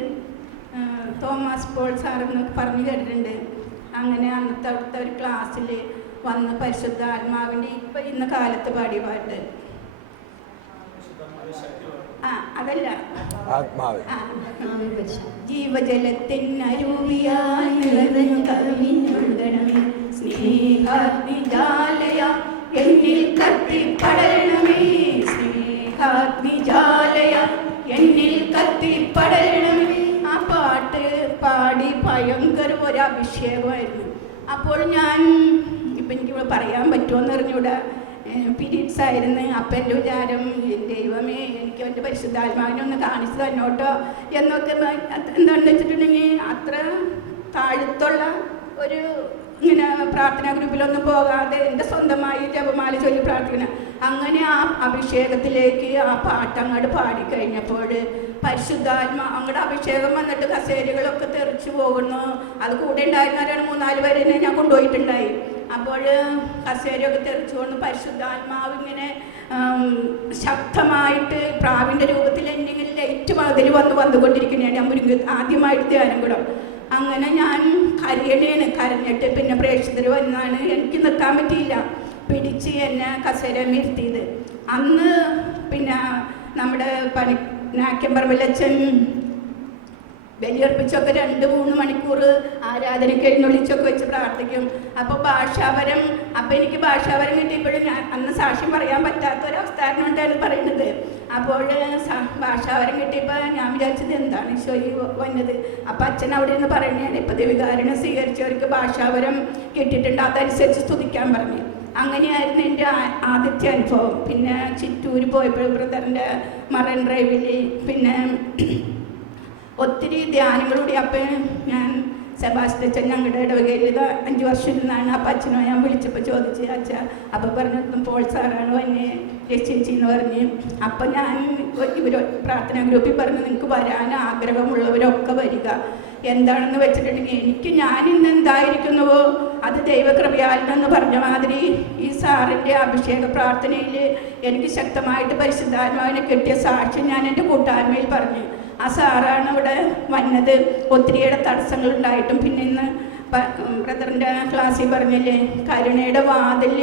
തോമസ് പോൾ സാറെന്നൊക്കെ പറഞ്ഞു കേട്ടിട്ടുണ്ട്. അങ്ങനെ അന്നത്തെ അവിടുത്തെ ഒരു ക്ലാസ്സിൽ വന്ന് പരിശുദ്ധാത്മാവിൻ്റെ ഇപ്പം ഇന്ന കാലത്ത് പാടിയ പാട്ട്, അതല്ല, ജീവജലത്തിനരുവിയാൽ കവിഞ്ഞൊഴുകണമേ, സ്നേഹാഗ്നിജാലയ എന്നിൽ കത്തിപ്പടരണമേ, സ്നേഹാഗ്നിജാലയ എന്നിൽ കത്തിപ്പടരണമേ. ആ പാട്ട് പാടി ഭയങ്കര ഒരു അഭിഷേകമായിരുന്നു. അപ്പോൾ ഞാൻ ഇപ്പം എനിക്ക് പറയാൻ പറ്റുമോയെന്ന് അറിഞ്ഞൂടാ, പീരീഡ്സ് ആയിരുന്നു. അപ്പം എൻ്റെ വിചാരം, ദൈവമേ എനിക്ക് എൻ്റെ പരിശുദ്ധാത്മാവിനെ ഒന്ന് കാണിച്ചു തന്നോട്ടോ എന്നൊക്കെ. എന്താണെന്ന് വെച്ചിട്ടുണ്ടെങ്കിൽ അത്ര താഴത്തുള്ള ഒരു ഇങ്ങനെ പ്രാർത്ഥനാ ഗ്രൂപ്പിലൊന്നും പോകാതെ എൻ്റെ സ്വന്തമായി ജപമാല ചൊല്ലി പ്രാർത്ഥിക്കണം. അങ്ങനെ ആ അഭിഷേകത്തിലേക്ക് ആ പാട്ട് അങ്ങോട്ട് പാടിക്കഴിഞ്ഞപ്പോൾ അങ്ങോട്ട് അഭിഷേകം വന്നിട്ട് കസേരകളൊക്കെ തെറിച്ചു പോകുന്നു. അത് കൂടെ ഉണ്ടായിരുന്നവരാണ് 3-4 പേരെ ഞാൻ കൊണ്ടുപോയിട്ടുണ്ടായി. അപ്പോൾ കസേരയൊക്കെ തെറിച്ചു കൊണ്ട് പരിശുദ്ധാത്മാവ് ഇങ്ങനെ ശക്തമായിട്ട് പ്രാവിൻ്റെ രൂപത്തിൽ എന്തെങ്കിലും ലൈറ്റ് മതിൽ വന്നുകൊണ്ടിരിക്കുന്നതാണ്. ഞാൻ ആദ്യമായിട്ട് ധ്യാനം കൂടാം. അങ്ങനെ ഞാൻ കരഞ്ഞിട്ട് പിന്നെ പ്രേക്ഷിതർ വന്നാണ്, എനിക്ക് നിൽക്കാൻ പറ്റിയില്ല, പിടിച്ച് എന്നെ കസേര നിർത്തിയത്. അന്ന് പിന്നെ നമ്മുടെ നാക്യമ്പറമ്പിലച്ഛൻ ബലിയർപ്പിച്ചൊക്കെ 2-3 മണിക്കൂർ ആരാധനയ്ക്ക് എഴുന്നള്ളിച്ചൊക്കെ വെച്ച് പ്രാർത്ഥിക്കും. അപ്പോൾ ഭാഷാപരം, അപ്പോൾ എനിക്ക് ഭാഷാപരം കിട്ടിയപ്പോഴും ഞാൻ അന്ന് സാക്ഷ്യം പറയാൻ പറ്റാത്തൊരവസ്ഥാനുണ്ടാണ് പറയുന്നത്. അപ്പോൾ ഭാഷാപരം കിട്ടിയപ്പോൾ ഞാൻ വിചാരിച്ചത് എന്താണ് ഈശോ വന്നത്. അപ്പോൾ അച്ഛൻ അവിടെ നിന്ന് പറയുകയാണ്, ഇപ്പോൾ ദിവികാരണം സ്വീകരിച്ചവർക്ക് ഭാഷാപരം കിട്ടിയിട്ടുണ്ട്, അതനുസരിച്ച് സ്തുതിക്കാൻ പറഞ്ഞു. അങ്ങനെയായിരുന്നു എൻ്റെ ആദ്യത്തെ അനുഭവം. പിന്നെ ചിറ്റൂർ പോയപ്പോൾ ബ്രദറിൻ്റെ മറൈൻ ഡ്രൈവിൽ പിന്നെ ഒത്തിരി ധ്യാനങ്ങളുടെ അപ്പം ഞാൻ സെബാസ്റ്റ്യൻ ഞങ്ങളുടെ ഇടവകയിൽ ഇത് 5 വർഷം ഇരുന്നാണ്. അപ്പം അച്ഛനോ ഞാൻ വിളിച്ചപ്പോൾ ചോദിച്ച് അച്ഛ അപ്പം പറഞ്ഞു പോൾ സാറാണോ എന്നെ രക്ഷിച്ചി എന്ന് പറഞ്ഞ്. അപ്പം ഞാൻ ഇവർ പ്രാർത്ഥനാ ഗ്രൂപ്പിൽ പറഞ്ഞു നിങ്ങൾക്ക് വരാൻ ആഗ്രഹമുള്ളവരൊക്കെ വരിക. എന്താണെന്ന് വെച്ചിട്ടുണ്ടെങ്കിൽ ഞാൻ ഇന്ന് എന്തായിരിക്കുന്നുവോ അത് ദൈവകൃപയാൽ എന്ന് പറഞ്ഞ മാതിരി ഈ സാറിൻ്റെ അഭിഷേക പ്രാർത്ഥനയിൽ എനിക്ക് ശക്തമായിട്ട് പരിശുദ്ധാത്മാവിനെ കിട്ടിയ സാക്ഷ്യം ഞാൻ എൻ്റെ കൂട്ടായ്മയിൽ പറഞ്ഞു. ആ സാറാണ് ഇവിടെ വന്നത്. ഒത്തിരിയേറെ തടസ്സങ്ങളുണ്ടായിട്ടും പിന്നെ ഇന്ന് ബ്രദറിൻ്റെ ക്ലാസ്സിൽ പറഞ്ഞില്ലേ കരുണയുടെ വാതിൽ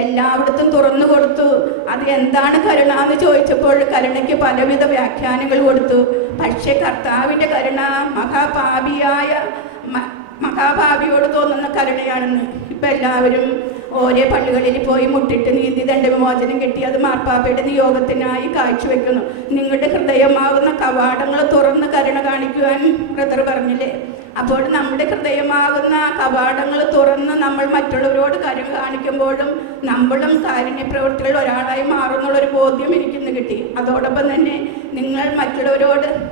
എല്ലായിടത്തും തുറന്നു കൊടുത്തു. അത് എന്താണ് കരുണ എന്ന് ചോദിച്ചപ്പോൾ കരുണയ്ക്ക് പലവിധ വ്യാഖ്യാനങ്ങൾ കൊടുത്തു. പക്ഷേ കർത്താവിൻ്റെ കരുണ മഹാഭാവിയോട് തോന്നുന്ന കരുണയാണെന്ന് ഇപ്പം എല്ലാവരും ഓരോ പള്ളികളിൽ പോയി മുട്ടിട്ട് നീതിദണ്ഡ വിമോചനം കിട്ടി അത് മാർപ്പാപ്പയുടെ നിയോഗത്തിനായി കാഴ്ചവെക്കുന്നു. നിങ്ങളുടെ ഹൃദയമാകുന്ന കവാടങ്ങൾ തുറന്ന് കരുണ കാണിക്കുവാൻ ബ്രദർ പറഞ്ഞില്ലേ. അപ്പോൾ നമ്മുടെ ഹൃദയമാകുന്ന കവാടങ്ങൾ തുറന്ന് നമ്മൾ മറ്റുള്ളവരോട് കരുണ കാണിക്കുമ്പോഴും നമ്മളും കാരുണ്യ പ്രവൃത്തികളിൽ ഒരാളായി മാറുന്നുള്ളൊരു ബോധ്യം എനിക്കിന്ന് കിട്ടി. അതോടൊപ്പം തന്നെ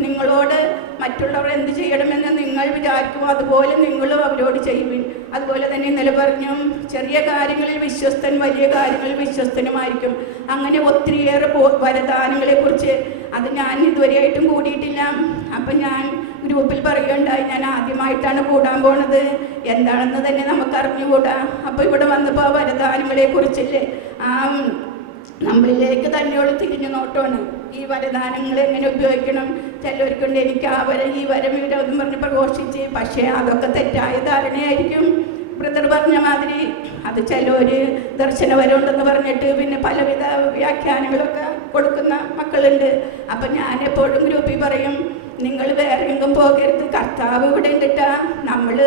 നിങ്ങളോട് മറ്റുള്ളവർ എന്ത് ചെയ്യണമെന്ന് നിങ്ങൾ വിചാരിക്കുമോ അതുപോലെ നിങ്ങളും അവരോട് ചെയ്യുവിൻ. അതുപോലെ തന്നെ ഇന്നലെ പറഞ്ഞു ചെറിയ കാര്യങ്ങളിൽ വിശ്വസ്തൻ വലിയ കാര്യങ്ങളിൽ വിശ്വസ്തനുമായിരിക്കും. അങ്ങനെ ഒത്തിരിയേറെ വരദാനങ്ങളെക്കുറിച്ച് അത് ഞാൻ ഇതുവരെയായിട്ടും കൂടിയിട്ടില്ല. അപ്പം ഞാൻ ഗ്രൂപ്പിൽ പറയുകയുണ്ടായി ഞാൻ ആദ്യമായിട്ടാണ് കൂടാൻ പോണത്, എന്താണെന്ന് തന്നെ നമുക്കറിഞ്ഞുകൂടാ. അപ്പോൾ ഇവിടെ വന്നപ്പോൾ ആ വരദാനങ്ങളെക്കുറിച്ചില്ലേ നമ്മളിലേക്ക് തന്നെയുള്ള തിരിഞ്ഞു നോട്ടമാണ്. ഈ വരദാനങ്ങൾ എങ്ങനെ ഉപയോഗിക്കണം, ചിലവർക്കുണ്ട് എനിക്ക് ആ വരം ഈ വരം ഇവിടെ ഒന്നും പറഞ്ഞ് പ്രഘോഷിച്ച്, പക്ഷേ അതൊക്കെ തെറ്റായ ധാരണയായിരിക്കും. ബ്രദർ പറഞ്ഞ മാതിരി അത് ചിലവർ ദർശനവരമുണ്ടെന്ന് പറഞ്ഞിട്ട് പിന്നെ പലവിധ വ്യാഖ്യാനങ്ങളൊക്കെ കൊടുക്കുന്ന മക്കളുണ്ട്. അപ്പം ഞാൻ എപ്പോഴും ഗ്രൂപ്പിൽ പറയും നിങ്ങൾ വേറെ എങ്കും പോകരുത്, കർത്താവ് ഇവിടെ ഉണ്ടിട്ടാ. നമ്മൾ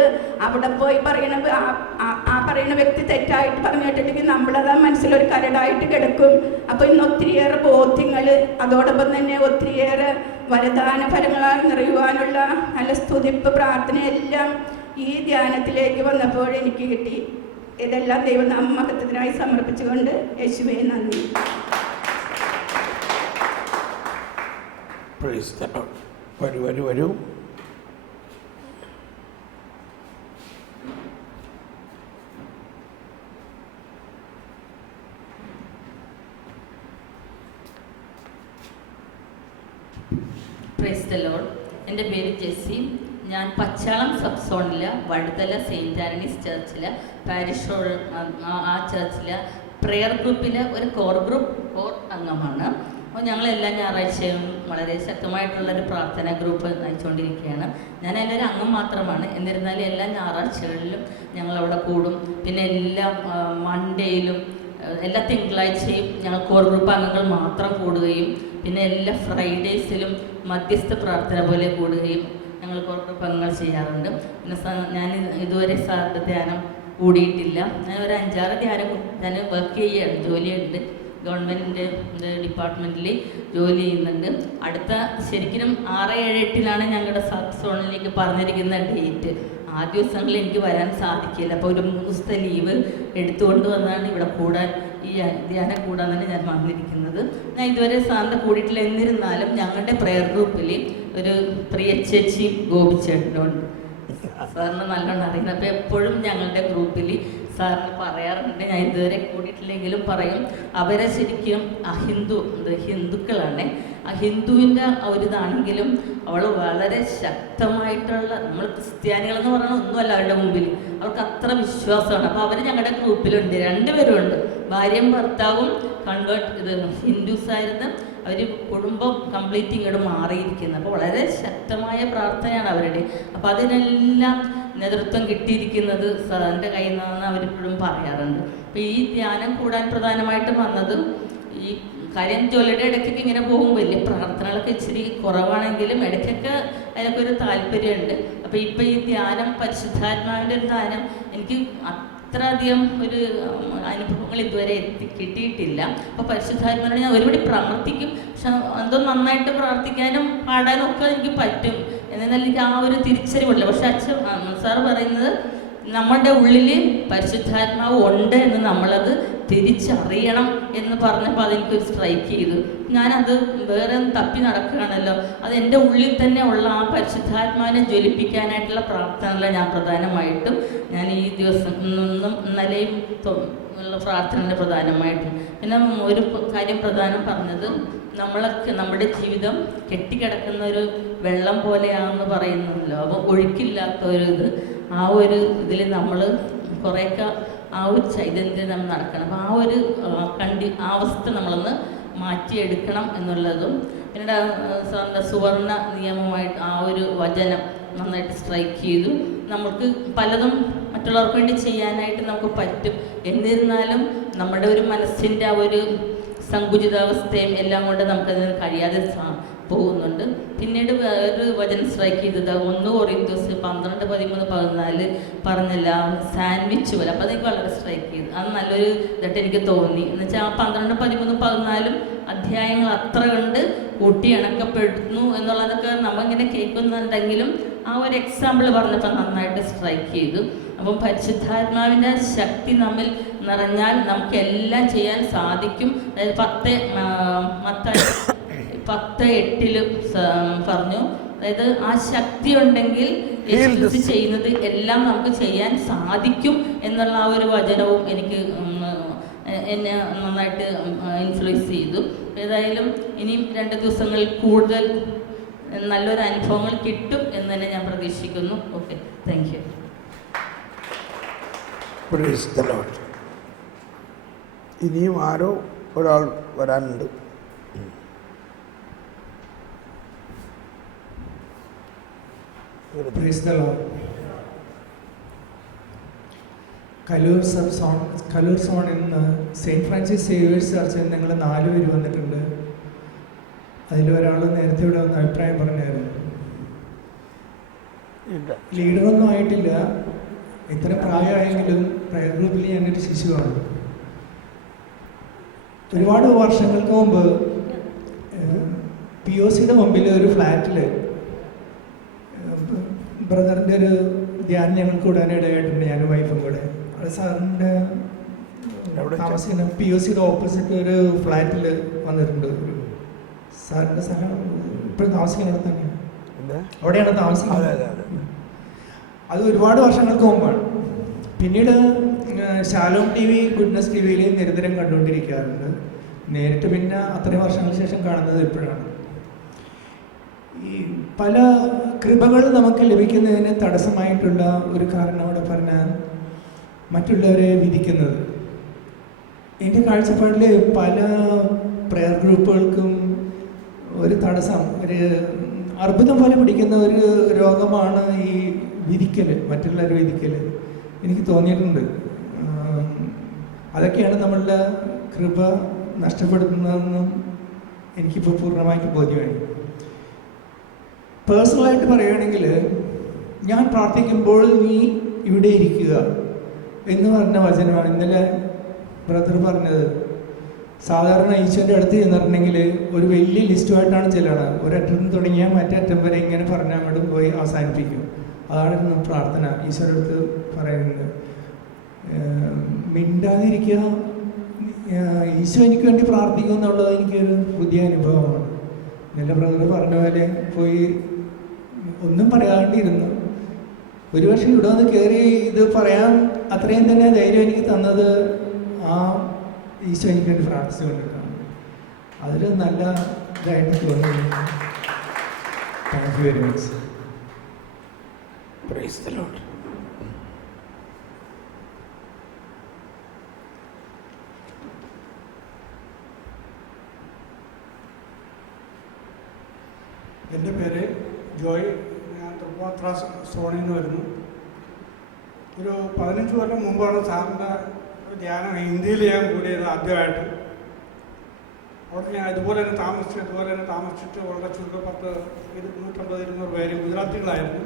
അവിടെ പോയി പറയണത് ആ പറയുന്ന വ്യക്തി തെറ്റായിട്ട് പറഞ്ഞിട്ടുണ്ടെങ്കിൽ നമ്മളത് മനസ്സിലൊരു കരടായിട്ട് കിടക്കും. അപ്പോൾ ഇന്ന് ഒത്തിരിയേറെ ബോധ്യങ്ങൾ അതോടൊപ്പം തന്നെ ഒത്തിരിയേറെ വരദാന ഫലങ്ങളാൽ നിറയുവാനുള്ള നല്ല സ്തുതിപ്പ് പ്രാർത്ഥനയെല്ലാം ഈ ധ്യാനത്തിലേക്ക് വന്നപ്പോൾ എനിക്ക് കിട്ടി. ഇതെല്ലാം ദൈവനാമമഹത്വത്തിനായി സമർപ്പിച്ചുകൊണ്ട് യേശുവേ നന്ദി. വരൂ. Price the Lord. എൻ്റെ പേര് ജെസ്സി. ഞാൻ പച്ചാളം സബ് സോണിൽ വഴുതല സെയിൻറ്റ് ആൻ്റണീസ് ചർച്ചിൽ പാരിഷ് ആ ചർച്ചിൽ പ്രെയർ ഗ്രൂപ്പിൽ ഒരു കോർ അംഗമാണ്. അപ്പോൾ ഞങ്ങളെല്ലാ ഞായറാഴ്ചയും വളരെ ശക്തമായിട്ടുള്ളൊരു പ്രാർത്ഥനാ ഗ്രൂപ്പ് നയിച്ചുകൊണ്ടിരിക്കുകയാണ്. ഞാൻ അതിലൊരു അംഗം മാത്രമാണ്. എന്നിരുന്നാലും എല്ലാ ഞായറാഴ്ചകളിലും ഞങ്ങളവിടെ കൂടും. പിന്നെ എല്ലാ മൺഡേയിലും എല്ലാ തിങ്കളാഴ്ചയും ഞങ്ങൾ കോർ ഗ്രൂപ്പ് അംഗങ്ങൾ മാത്രം കൂടുകയും പിന്നെ എല്ലാ ഫ്രൈഡേയ്സിലും മധ്യസ്ഥ പ്രാർത്ഥന പോലെ കൂടുകയും ഞങ്ങൾ കോർ ഗ്രൂപ്പ് അംഗങ്ങൾ ചെയ്യാറുണ്ട്. പിന്നെ ഞാൻ ഇതുവരെ സാറിൻ്റെ ധ്യാനം കൂടിയിട്ടില്ല. ഞാൻ ഒരു 5-6 ധ്യാനം ഞാൻ വർക്ക് ചെയ്യുകയാണ്, ജോലിയുണ്ട്, ഗവൺമെൻറ്റിൻ്റെ ഡിപ്പാർട്ട്മെൻറ്റിൽ ജോലി ചെയ്യുന്നുണ്ട്. അടുത്ത ശരിക്കും 6-7-8 ഞങ്ങളുടെ സബ് സോണിലേക്ക് പറഞ്ഞിരിക്കുന്ന ഡേറ്റ്. ആ ദിവസങ്ങളിൽ എനിക്ക് വരാൻ സാധിക്കില്ല. അപ്പോൾ ഒരു 3 ദിവസത്തെ ലീവ് എടുത്തുകൊണ്ട് വന്നാണ് ഇവിടെ കൂടാൻ, ഈ ധ്യാനം കൂടാൻ തന്നെ ഞാൻ വന്നിരിക്കുന്നത്. ഞാൻ ഇതുവരെ സാറിൻ്റെ കൂടിയിട്ടില്ല. എന്നിരുന്നാലും ഞങ്ങളുടെ പ്രെയർ ഗ്രൂപ്പിൽ ഒരു പ്രിയ ചേച്ചി ഗോപിച്ചേട്ടനുണ്ട്. സാറിന് നല്ലോണം അറിയുന്നത്. അപ്പോൾ എപ്പോഴും ഞങ്ങളുടെ ഗ്രൂപ്പിൽ സാറിന് പറയാറുണ്ട്, ഞാൻ ഇതുവരെ കൂടിയിട്ടില്ലെങ്കിലും പറയും, അവരെ ശരിക്കും ഹിന്ദുക്കളാണ്. ആ ഹിന്ദുവിൻ്റെ ഒരിതാണെങ്കിലും അവൾ വളരെ ശക്തമായിട്ടുള്ള, നമ്മൾ ക്രിസ്ത്യാനികളെന്ന് പറഞ്ഞാൽ ഒന്നുമല്ല അവരുടെ മുമ്പിൽ, അവർക്ക് അത്ര വിശ്വാസമാണ്. അപ്പോൾ അവർ ഞങ്ങളുടെ ഗ്രൂപ്പിലുണ്ട്, 2 പേരുണ്ട്. ഭാര്യയും ഭർത്താവും ഹിന്ദുസായിരുന്നു. അവർ കുടുംബം കംപ്ലീറ്റ് ഇങ്ങോട്ട് മാറിയിരിക്കുന്നത്. അപ്പോൾ വളരെ ശക്തമായ പ്രാർത്ഥനയാണ് അവരുടെ. അപ്പോൾ അതിനെല്ലാം നേതൃത്വം കിട്ടിയിരിക്കുന്നത് സാറിൻ്റെ കയ്യിൽ നിന്നാണ് അവരിപ്പോഴും പറയാറുണ്ട്. അപ്പോൾ ഈ ധ്യാനം കൂടാൻ പ്രധാനമായിട്ടും വന്നത് ഈ കാര്യം ജോലിയുടെ ഇടയ്ക്കൊക്കെ ഇങ്ങനെ പോകും. വലിയ പ്രാർത്ഥനകളൊക്കെ ഇച്ചിരി കുറവാണെങ്കിലും ഇടയ്ക്കൊക്കെ അതിനൊക്കെ ഒരു താല്പര്യമുണ്ട്. അപ്പോൾ ഇപ്പോൾ ഈ ധ്യാനം, പരിശുദ്ധാത്മാവിൻ്റെ ഒരു ധ്യാനം എനിക്ക് അത്രയധികം ഒരു അനുഭവങ്ങൾ ഇതുവരെ കിട്ടിയിട്ടില്ല. അപ്പോൾ പരിശുദ്ധാത്മാവിനെ ഞാൻ ഒരുപടി പ്രാർത്ഥിക്കും, പക്ഷെ എന്തോ നന്നായിട്ട് പ്രാർത്ഥിക്കാനും പാടാനും ഒക്കെ എനിക്ക് പറ്റും. എന്നാൽ എനിക്ക് ആ ഒരു തിരിച്ചറിവില്ല. പക്ഷെ സാറ് പറയുന്നത് നമ്മുടെ ഉള്ളിൽ പരിശുദ്ധാത്മാവ് ഉണ്ട് എന്ന് നമ്മളത് തിരിച്ചറിയണം എന്ന് പറഞ്ഞപ്പോൾ അതെനിക്കൊരു സ്ട്രൈക്ക് ചെയ്തു. ഞാനത് വേറെ തപ്പി നടക്കുകയാണല്ലോ. അത് എൻ്റെ ഉള്ളിൽ തന്നെ ഉള്ള ആ പരിശുദ്ധാത്മാവിനെ ജ്വലിപ്പിക്കാനായിട്ടുള്ള പ്രാർത്ഥനകളെ ഞാൻ ഈ ദിവസം ഇന്നലെയും ഉള്ള പ്രാർത്ഥനകൾ പ്രധാനമായിട്ടും. പിന്നെ ഒരു കാര്യം പ്രധാനം പറഞ്ഞത്, നമ്മുടെ ജീവിതം കെട്ടിക്കിടക്കുന്ന ഒരു വെള്ളം പോലെയാണെന്ന് പറയുന്നല്ലോ. അപ്പോൾ ഒഴുക്കില്ലാത്ത ഒരു ഇത്, ആ ഒരു ഇതിൽ നമ്മൾ കുറേയൊക്കെ ആ ഒരു ചൈതന്യം നമ്മൾ നടക്കണം. അപ്പോൾ ആ ഒരു അവസ്ഥ നമ്മളൊന്ന് മാറ്റിയെടുക്കണം എന്നുള്ളതും, പിന്നെ സുവർണ നിയമമായിട്ട് ആ ഒരു വചനം നന്നായിട്ട് സ്ട്രൈക്ക് ചെയ്തു. നമുക്ക് പലതും മറ്റുള്ളവർക്ക് വേണ്ടി ചെയ്യാനായിട്ട് നമുക്ക് പറ്റും. എന്നിരുന്നാലും നമ്മുടെ ഒരു മനസ്സിൻ്റെ ആ ഒരു സങ്കുചിതാവസ്ഥയും എല്ലാം കൊണ്ട് നമുക്കതിന് കഴിയാതെ പോകുന്നുണ്ട്. പിന്നീട് വേറൊരു വചനം സ്ട്രൈക്ക് ചെയ്തത് 1 കൊറിന്തോസ് 12:13-14 പറഞ്ഞല്ല, സാൻഡ്വിച്ച് പോലെ. അപ്പോൾ അതെനിക്ക് വളരെ സ്ട്രൈക്ക് ചെയ്തു. അത് നല്ലൊരു ഇതായിട്ട് എനിക്ക് തോന്നി. എന്നുവെച്ചാൽ ആ 12, 13, 14 അധ്യായങ്ങൾ അത്ര കണ്ട് കൂട്ടിയിണക്കപ്പെടുന്നു എന്നുള്ളതൊക്കെ നമ്മളിങ്ങനെ കേൾക്കുന്നുണ്ടെങ്കിലും ആ ഒരു എക്സാമ്പിൾ പറഞ്ഞപ്പോൾ നന്നായിട്ട് സ്ട്രൈക്ക് ചെയ്തു. അപ്പം പരിശുദ്ധാത്മാവിൻ്റെ ശക്തി നമ്മിൽ നിറഞ്ഞാൽ നമുക്കെല്ലാം ചെയ്യാൻ സാധിക്കും. അതായത് 10:8 പറഞ്ഞു. അതായത് ആ ശക്തി ഉണ്ടെങ്കിൽ യേശുക്രിസ്തു ചെയ്യുന്നത് എല്ലാം നമുക്ക് ചെയ്യാൻ സാധിക്കും എന്നുള്ള ആ ഒരു വചനവും എന്നെ നന്നായിട്ട് ഇൻഫ്ലുവൻസ് ചെയ്തു. ഏതായാലും ഇനിയും 2 ദിവസങ്ങളിൽ കൂടുതൽ നല്ലൊരു അനുഭവങ്ങൾ കിട്ടും എന്ന് തന്നെ ഞാൻ പ്രതീക്ഷിക്കുന്നു. Okay, thank you. Price the Lord. ഇനിയും ആരോ ഒരാൾ വരാനുണ്ട്. Price the Lord. കലൂർ സോണിൽ നിന്ന് സെയിൻറ്റ് ഫ്രാൻസിസ് സേവിയേഴ്സ് ചർച്ചിൽ ഞങ്ങൾ 4 പേര് വന്നിട്ടുണ്ട്. അതിലൊരാൾ നേരത്തെ ഇവിടെ വന്ന് അഭിപ്രായം പറഞ്ഞായിരുന്നു. ലീഡറൊന്നും ആയിട്ടില്ല, ഇത്ര പ്രായമായെങ്കിലും പ്രയർ ഗ്രൂപ്പിൽ ഞാനൊരു ശിശുവാണ്. ഒരുപാട് വർഷങ്ങൾക്ക് മുമ്പ് POCയുടെ മുമ്പിൽ ഒരു ഫ്ലാറ്റിൽ ബ്രദറിൻ്റെ ഒരു ധ്യാനം ഞങ്ങൾക്ക് കൂടാനിടയായിട്ടുണ്ട്, ഞാനും വൈഫും കൂടെ. അത് സാറിൻ്റെ താമസിക്കുന്ന POCയുടെ ഓപ്പോസിറ്റ് ഒരു ഫ്ലാറ്റിൽ വന്നിട്ടുണ്ട്. ഒരു സാറിൻ്റെ സ്ഥലം ഇപ്പോഴും താമസിക്കുന്നത് തന്നെയാണ്, അവിടെയാണ് താമസിക്കുന്നത്. അത് ഒരുപാട് വർഷങ്ങൾക്ക് മുമ്പാണ്. പിന്നീട് ശാലോം TV, ഗുഡ്നസ് TVയിൽ നിരന്തരം കണ്ടുകൊണ്ടിരിക്കാറുണ്ട്. നേരിട്ട് പിന്നെ അത്രയും വർഷങ്ങൾക്ക് ശേഷം കാണുന്നത് ഇപ്പോഴാണ്. ഈ പല കൃപകൾ നമുക്ക് ലഭിക്കുന്നതിന് തടസ്സമായിട്ടുള്ള ഒരു കാരണം അവിടെ പറഞ്ഞാൽ മറ്റുള്ളവരെ വിധിക്കുന്നത്. എൻ്റെ കാഴ്ചപ്പാടിൽ പല പ്രയർ ഗ്രൂപ്പുകൾക്കും ഒരു തടസ്സം, ഒരു അർബുദം പോലെ പിടിക്കുന്ന ഒരു രോഗമാണ് ഈ വിധിക്കൽ, മറ്റുള്ളവരെ വിധിക്കൽ. എനിക്ക് തോന്നിയിട്ടുണ്ട് അതൊക്കെയാണ് നമ്മളുടെ കൃപ നഷ്ടപ്പെടുത്തുന്നതെന്നും എനിക്കിപ്പോൾ പൂർണ്ണമായിട്ട് ബോധ്യമായി. പേഴ്സണലായിട്ട് പറയുകയാണെങ്കിൽ ഞാൻ പ്രാർത്ഥിക്കുമ്പോൾ നീ ഇവിടെ ഇരിക്കുക എന്ന് പറഞ്ഞ വചനമാണ് ഇന്നലെ ബ്രദർ പറഞ്ഞത്. സാധാരണ ഈശോൻ്റെ അടുത്ത് ചെന്നിട്ടുണ്ടെങ്കിൽ ഒരു വലിയ ലിസ്റ്റുമായിട്ടാണ് ചെല്ലണം. ഒരറ്റം തുടങ്ങിയാൽ മറ്റേ അറ്റം വരെ ഇങ്ങനെ പറഞ്ഞ് അങ്ങോട്ടും പോയി അവസാനിപ്പിക്കും. അതാണ് പ്രാർത്ഥന ഈശോയുടെ അടുത്ത് പറയുന്നത്. മിണ്ടാതിരിക്കുക, ഈശോ എനിക്ക് വേണ്ടി പ്രാർത്ഥിക്കുക എന്നുള്ളത് എനിക്കൊരു പുതിയ അനുഭവമാണ്. നല്ല ബ്രദർ പറഞ്ഞ പോലെ പോയി ഒന്നും പറയാണ്ടിരുന്നു. ഒരുപക്ഷെ ഇവിടെ വന്ന് കയറി ഇത് പറയാൻ അത്രയും തന്നെ ധൈര്യം എനിക്ക് തന്നത് ആ ഈശോ എനിക്ക് വേണ്ടി പ്രാർത്ഥിച്ചുകൊണ്ടിട്ടാണ്. അതിൽ നല്ല ഇതായിട്ട് തോന്നുന്നു. Thank you very much. Price the Lord. എൻ്റെ പേര് ജോയ്. ഞാൻ തൃപ്പൂണിത്തുറ സോണിൽ നിന്ന് വരുന്നു. ഒരു 15 കൊല്ലം മുമ്പാണ് സാറിൻ്റെ ധ്യാനം ഇന്ത്യയിൽ ഞാൻ കൂടിയത് ആദ്യമായിട്ട്. അവിടെ ഞാൻ ഇതുപോലെ തന്നെ താമസിച്ചിട്ട് വളരെ ചുരുക്കം 150-200 പേര് ഗുജറാത്തികളായിരുന്നു.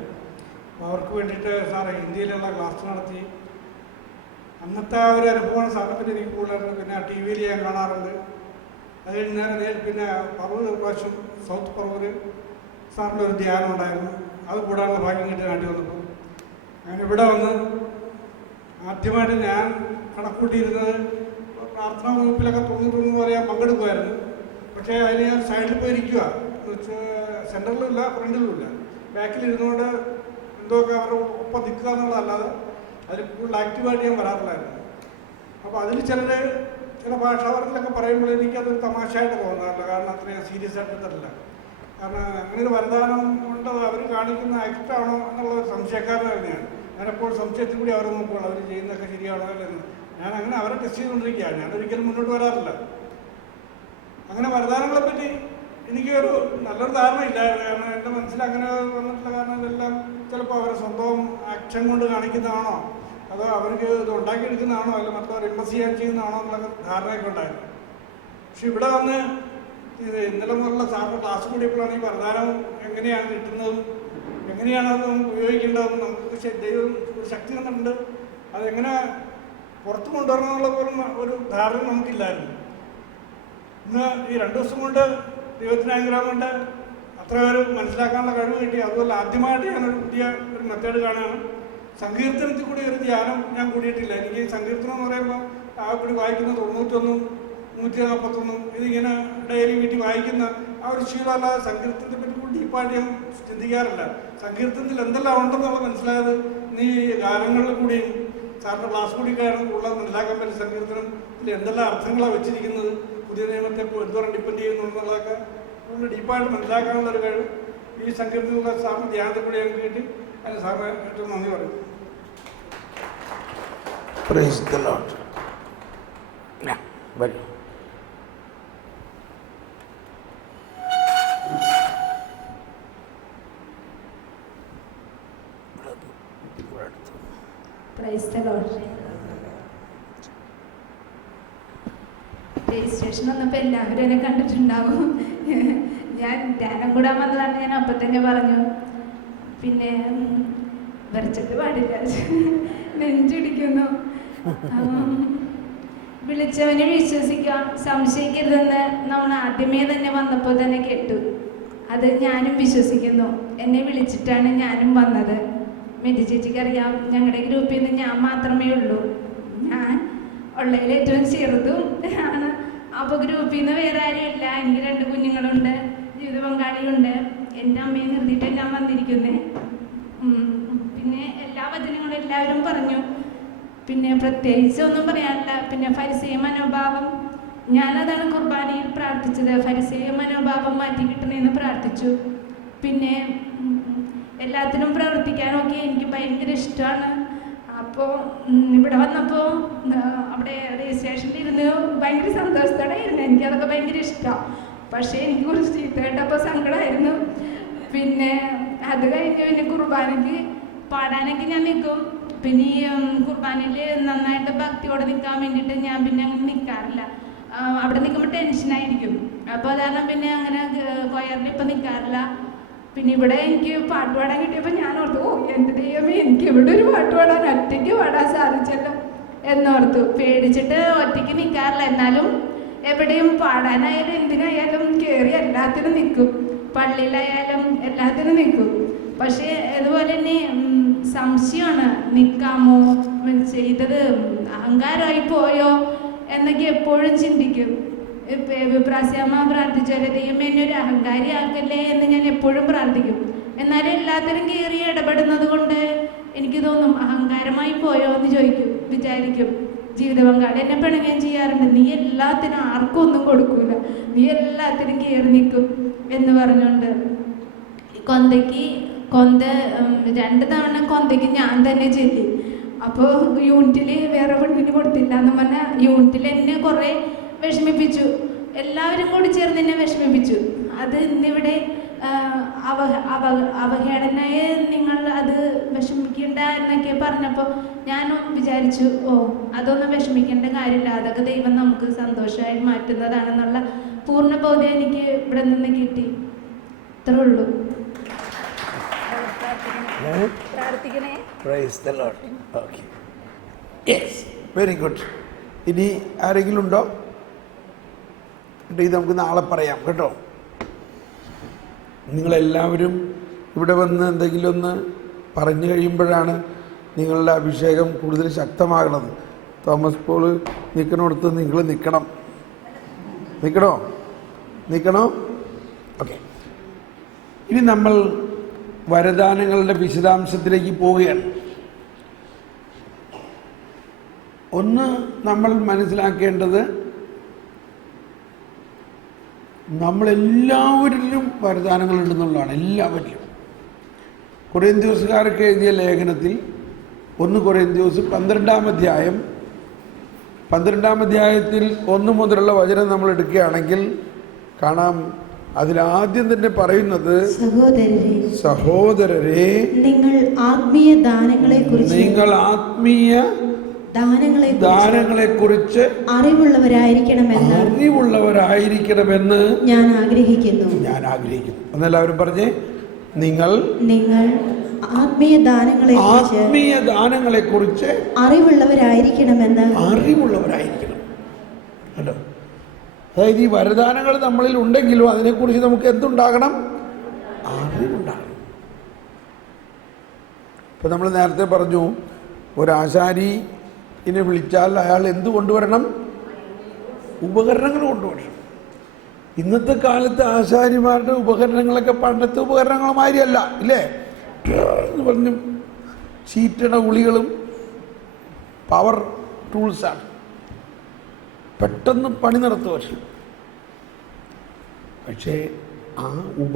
അപ്പോൾ അവർക്ക് വേണ്ടിയിട്ട് സാർ ഇന്ത്യയിലുള്ള ക്ലാസ് നടത്തി. അന്നത്തെ ഒരു അനുഭവമാണ് സാറിനെ പറ്റി എനിക്ക് കൂടുതലായിട്ട്. പിന്നെ TV ഞാൻ കാണാറുണ്ട്. അത് കഴിഞ്ഞ് നേരെ പിന്നെ പറവൂർ പ്രാവശ്യം സൗത്ത് പറവൂർ സാറിൻ്റെ ഒരു ധ്യാനം ഉണ്ടായിരുന്നു. അത് കൂടാനുള്ള ഭാഗ്യം കിട്ടി നാട്ടിൽ വന്നപ്പോൾ ഞാൻ ഇവിടെ വന്ന് ആദ്യമായിട്ട് ഞാൻ കണക്കൂട്ടിയിരുന്നത് പ്രാർത്ഥനാ ഗ്രൂപ്പിലൊക്കെ തൊണ്ണൂറ് വരെ ഞാൻ പങ്കെടുക്കുമായിരുന്നു. പക്ഷേ അതിൽ ഞാൻ സൈഡിൽ പോയി ഇരിക്കുക, സെൻറ്ററിലും ഇല്ല ഫ്രണ്ടിലും ഇല്ല, ബാക്കിലിരുന്നുകൊണ്ട് എന്തൊക്കെ അവരുടെ ഒപ്പം നിൽക്കുക എന്നുള്ളതല്ലാതെ അതിൽ കൂടുതൽ ആക്റ്റീവായിട്ട് ഞാൻ വരാറില്ലായിരുന്നു. അപ്പോൾ അതിൽ ചില ഭാഷാവർത്തിലൊക്കെ പറയുമ്പോൾ എനിക്കതൊരു തമാശയായിട്ട് തോന്നാറില്ല. കാരണം അത്രയും സീരിയസ് ആയിട്ട് എടുത്തിട്ടില്ല. കാരണം അങ്ങനെ ഒരു വരദാനം കൊണ്ട് അവർ കാണിക്കുന്ന ആക്റ്റാണോ എന്നുള്ള ഒരു സംശയക്കാരൻ തന്നെയാണ്. ഞാനെപ്പോഴും സംശയത്തിൽ കൂടി അവരെ നോക്കുകയാണ്, അവർ ചെയ്യുന്നതൊക്കെ ശരിയാണോ അല്ലെന്ന്. ഞാൻ അങ്ങനെ അവരെ ടെസ്റ്റ് ചെയ്തുകൊണ്ടിരിക്കുകയാണ്. ഞാനൊരിക്കലും മുന്നോട്ട് വരാറില്ല. അങ്ങനെ വരദാനങ്ങളെപ്പറ്റി എനിക്കൊരു നല്ലൊരു ധാരണ ഇല്ലായിരുന്നു. കാരണം എൻ്റെ മനസ്സിൽ അങ്ങനെ വന്നിട്ടുള്ള കാരണം ഇതെല്ലാം ചിലപ്പോൾ അവരെ സ്വന്തം ആക്ഷൻ കൊണ്ട് കാണിക്കുന്നതാണോ, അതോ അവർക്ക് ഇത് ഉണ്ടാക്കിയെടുക്കുന്നതാണോ, അല്ല മറ്റുള്ളവർ ഇമ്പസ് ചെയ്യാൻ ചെയ്യുന്നതാണോ എന്നുള്ള ധാരണയൊക്കെ ഉണ്ടായിരുന്നു. പക്ഷെ ഇവിടെ വന്ന് ഇന്നലെ മുതലുള്ള സാറിൻ്റെ ക്ലാസ് കൂടിയപ്പോഴാണ് ഈ വരദാനം എങ്ങനെയാണ് കിട്ടുന്നതും എങ്ങനെയാണ് അത് നമുക്ക് ഉപയോഗിക്കേണ്ടതെന്നും നമുക്ക് ദൈവം ഒരു ശക്തി തന്നിട്ടുണ്ട്, അതെങ്ങനെ പുറത്തു കൊണ്ടുവരണം എന്നുള്ള പോലും ഒരു ധാരണ നമുക്കില്ലായിരുന്നു. ഇന്ന് ഈ 2 ദിവസം കൊണ്ട് ദൈവത്തിൻ്റെ അനുഗ്രഹം കൊണ്ട് അത്ര പേര് മനസ്സിലാക്കാനുള്ള കഴിവ് കിട്ടി. അതുപോലെ ആദ്യമായിട്ട് ഞാനൊരു പുതിയ ഒരു മെത്തേഡ് കാണുകയാണ്. സങ്കീർത്തനത്തിൽ കൂടി ഒരു ധ്യാനം ഞാൻ കൂടിയിട്ടില്ല. എനിക്ക് സങ്കീർത്തനം എന്ന് പറയുമ്പോൾ ആ കൂടി വായിക്കുന്ന 91, 141 ഇതിങ്ങനെ ഡെയിലി വീട്ടിൽ വായിക്കുന്ന ആ ഒരു ശീലമല്ലാതെ സങ്കീർത്തനത്തെ പറ്റി കൂടി ഡീപ്പായിട്ട് ഞാൻ ചിന്തിക്കാറില്ല. സങ്കീർത്തനത്തിൽ എന്തെല്ലാം ഉണ്ടെന്നുള്ള മനസ്സിലായത് ഈ ഗാനങ്ങളിൽ കൂടിയും സാറിൻ്റെ ക്ലാസ് കൂടിയൊക്കെയാണ് കൂടുതൽ മനസ്സിലാക്കാൻ പറ്റും. സങ്കീർത്തനത്തിൽ എന്തെല്ലാം അർത്ഥങ്ങളാണ് വെച്ചിരിക്കുന്നത്, പുതിയ നിയമത്തെ എന്തോരം ഡിപ്പെൻഡ് ചെയ്യുന്നുള്ളതൊക്കെ കൂടുതൽ ഡീപ്പായിട്ട് മനസ്സിലാക്കാനുള്ളൊരു കഴിവ് ഈ സങ്കീർത്തനത്തിലുള്ള സാറിന് ധ്യാനത്തിൽ കൂടി ഞങ്ങൾക്ക് കിട്ടി. അതിന് സാറിന് ഏറ്റവും നന്ദി പറയും. Praise the Lord. വരൂ. Praise the Lord. രജിസ്ട്രേഷൻ വന്നപ്പോൾ എല്ലാവരും എന്നെ കണ്ടിട്ടുണ്ടാവും. ഞാൻ ധ്യാനം കൂടാൻ വന്നതാണ്, ഞാൻ അപ്പം തന്നെ പറഞ്ഞു. പിന്നെ വരച്ചിട്ട് പാടില്ല, നെഞ്ചിടിക്കുന്നു. വിളിച്ചവനെ വിശ്വസിക്കാം, സംശയിക്കരുതെന്ന് നമ്മൾ ആദ്യമേ തന്നെ വന്നപ്പോൾ തന്നെ കേട്ടു. അത് ഞാനും വിശ്വസിക്കുന്നു. എന്നെ വിളിച്ചിട്ടാണ് ഞാനും വന്നത്. മെതി ചേച്ചിക്കറിയാം, ഞങ്ങളുടെ ഗ്രൂപ്പിൽ നിന്ന് ഞാൻ മാത്രമേ ഉള്ളൂ. ഞാൻ ഉള്ളതിൽ ഏറ്റവും ചെറുതും ആണ്. അപ്പോൾ ഗ്രൂപ്പിൽ നിന്ന് വേറെ ആരും ഇല്ല. എനിക്ക് 2 കുഞ്ഞുങ്ങളുണ്ട്, ജീവിത പങ്കാളിയുണ്ട്. എൻ്റെ അമ്മയെ നിർത്തിയിട്ടാണ് ഞാൻ വന്നിരിക്കുന്നത്. പിന്നെ എല്ലാ വചനങ്ങളും എല്ലാവരും പറഞ്ഞു. പിന്നെ പ്രത്യേകിച്ച് ഒന്നും പറയാനില്ല. പിന്നെ ഫരിസേയ മനോഭാവം, ഞാനതാണ് കുർബാനയിൽ പ്രാർത്ഥിച്ചത്. ഫരിസേയ മനോഭാവം മാറ്റി കിട്ടണമെന്ന് പ്രാർത്ഥിച്ചു. പിന്നെ എല്ലാത്തിനും പ്രവർത്തിക്കാനൊക്കെ എനിക്ക് ഭയങ്കര ഇഷ്ടമാണ്. അപ്പോൾ ഇവിടെ വന്നപ്പോൾ അവിടെ രജിസ്ട്രേഷനിൽ ഇരുന്ന് ഭയങ്കര സന്തോഷത്തോടെ ഇരുന്നു. എനിക്കതൊക്കെ ഭയങ്കര ഇഷ്ടമാണ്. പക്ഷേ എനിക്ക് കുറച്ച് ചീത്ത കേട്ടപ്പോൾ സങ്കടമായിരുന്നു. പിന്നെ അത് കഴിഞ്ഞ് പിന്നെ കുർബാനയ്ക്ക് പാടാനൊക്കെ ഞാൻ നിൽക്കും. പിന്നെ ഈ കുർബാനയിൽ നന്നായിട്ട് ഭക്തിയോടെ നിൽക്കാൻ വേണ്ടിയിട്ട് ഞാൻ പിന്നെ അങ്ങനെ നിൽക്കാറില്ല. അവിടെ നിൽക്കുമ്പോൾ ടെൻഷനായിരിക്കും. അപ്പോൾ അതാണ് പിന്നെ അങ്ങനെ കൊയറിൽ ഇപ്പം നിൽക്കാറില്ല. പിന്നെ ഇവിടെ എനിക്ക് പാട്ട് പാടാൻ കിട്ടിയപ്പോൾ ഞാൻ ഓർത്തു, എൻ്റെ ദൈവമേ, എനിക്ക് ഇവിടെ ഒരു പാട്ട് പാടാൻ ഒറ്റയ്ക്ക് പാടാൻ സാധിച്ചല്ലോ എന്നോർത്തു. പേടിച്ചിട്ട് ഒറ്റയ്ക്ക് നിൽക്കാറില്ല. എന്നാലും എവിടെയും പാടാനായാലും എന്തിനായാലും കയറി എല്ലാത്തിനും നിൽക്കും. പള്ളിയിലായാലും എല്ലാത്തിനും നിൽക്കും. പക്ഷേ അതുപോലെ തന്നെ സംശയമാണ്, നിൽക്കാമോ, ചെയ്തത് അഹങ്കാരമായി പോയോ എന്നൊക്കെ എപ്പോഴും ചിന്തിക്കും. പ്രാസ്യാമ്മ പ്രാർത്ഥിച്ചാലേ ദൈവമേ എന്നെ ഒരു അഹങ്കാരി ആക്കല്ലേ എന്ന് ഞാൻ എപ്പോഴും പ്രാർത്ഥിക്കും. എന്നാലും എല്ലാത്തിനും കയറി ഇടപെടുന്നത് കൊണ്ട് എനിക്ക് തോന്നും അഹങ്കാരമായി പോയോ എന്ന് വിചാരിക്കും. ജീവിത പങ്കാളി എന്നെ പിണങ്ങുകയും ചെയ്യാറുണ്ട്. നീ എല്ലാത്തിനും ആർക്കും ഒന്നും കൊടുക്കൂല, നീ എല്ലാത്തിനും കയറി നിൽക്കും എന്ന് പറഞ്ഞുകൊണ്ട്. കൊന്ത 2 തവണ കൊന്തയ്ക്ക് ഞാൻ തന്നെ ചെല്ലി. അപ്പോൾ യൂണിറ്റിൽ വേറെ പെണ്ണിന് കൊടുത്തില്ല എന്ന് പറഞ്ഞാൽ യൂണിറ്റിൽ എന്നെ കുറേ വിഷമിപ്പിച്ചു. എല്ലാവരും കൂടി ചേർന്ന് എന്നെ വിഷമിപ്പിച്ചു. അത് ഇന്നിവിടെ അവഹേളനായ നിങ്ങൾ അത് വിഷമിക്കേണ്ട എന്നൊക്കെ പറഞ്ഞപ്പോൾ ഞാനും വിചാരിച്ചു, അതൊന്നും വിഷമിക്കേണ്ട കാര്യമില്ല, അതൊക്കെ ദൈവം നമുക്ക് സന്തോഷമായി മാറ്റുന്നതാണെന്നുള്ള പൂർണ്ണ ബോധ്യം എനിക്ക് ഇവിടെ നിന്ന് കിട്ടി. ഇത്രേ ഉള്ളൂ. പ്രാർത്ഥിക്കണേ. Praise the Lord. Okay. Yes, very good. ഇനി ആരെങ്കിലും ഉണ്ടോ? ഇത് നമുക്ക് നാളെ പറയാം കേട്ടോ. നിങ്ങളെല്ലാവരും ഇവിടെ വന്ന് എന്തെങ്കിലും ഒന്ന് പറഞ്ഞു കഴിയുമ്പോഴാണ് നിങ്ങളുടെ അഭിഷേകം കൂടുതൽ ശക്തമാകണത്. തോമസ് പോൾ നിൽക്കണോടത്ത് നിങ്ങൾ നിൽക്കണം. നിൽക്കണോ? ഓക്കെ. ഇനി നമ്മൾ വരദാനങ്ങളുടെ വിശദാംശത്തിലേക്ക് പോവുകയാണ്. ഒന്ന് നമ്മൾ മനസ്സിലാക്കേണ്ടത്, നമ്മളെല്ലാവരിലും വരദാനങ്ങളുണ്ടെന്നുള്ളതാണ്. എല്ലാവരിലും. കൊറിന്ത്യക്കാർക്ക് എഴുതിയ ലേഖനത്തിൽ 1 കൊറിന്ത്യസ് 12-ാം അധ്യായം 12-ാം അധ്യായത്തിൽ 1 മുതലുള്ള വചനം നമ്മൾ എടുക്കുകയാണെങ്കിൽ കാണാം, അതിലാദ്യം തന്നെ പറയുന്നത്, സഹോദരരെ നിങ്ങൾ ആത്മീയ ദാനങ്ങളെക്കുറിച്ച് അറിവുള്ളവരായിരിക്കണമെന്ന് ഞാൻ ആഗ്രഹിക്കുന്നു. എന്നെല്ലാവരും പറഞ്ഞേ, നിങ്ങൾ ആത്മീയ ദാനങ്ങളെക്കുറിച്ച് അറിവുള്ളവരായിരിക്കണം. അല്ലോ, അതായത് ഈ വരദാനങ്ങൾ നമ്മളിൽ ഉണ്ടെങ്കിലും അതിനെക്കുറിച്ച് നമുക്ക് എന്തുണ്ടാകണം? അറിവുണ്ടാകണം. ഇപ്പം നമ്മൾ നേരത്തെ പറഞ്ഞു, ഒരാശാരിനെ വിളിച്ചാൽ അയാൾ എന്ത് കൊണ്ടുവരണം? ഉപകരണങ്ങൾ കൊണ്ടുവരണം. ഇന്നത്തെ കാലത്ത് ആശാരിമാരുടെ ഉപകരണങ്ങളൊക്കെ പണ്ടത്തെ ഉപകരണങ്ങളുമാതിരിയല്ല, ഇല്ലേ? എന്ന് പറഞ്ഞു ചീറ്റണ ഉളികളും പവർ ടൂൾസാണ്. പെട്ടെന്ന് പണി നടത്തുക. പക്ഷേ ആ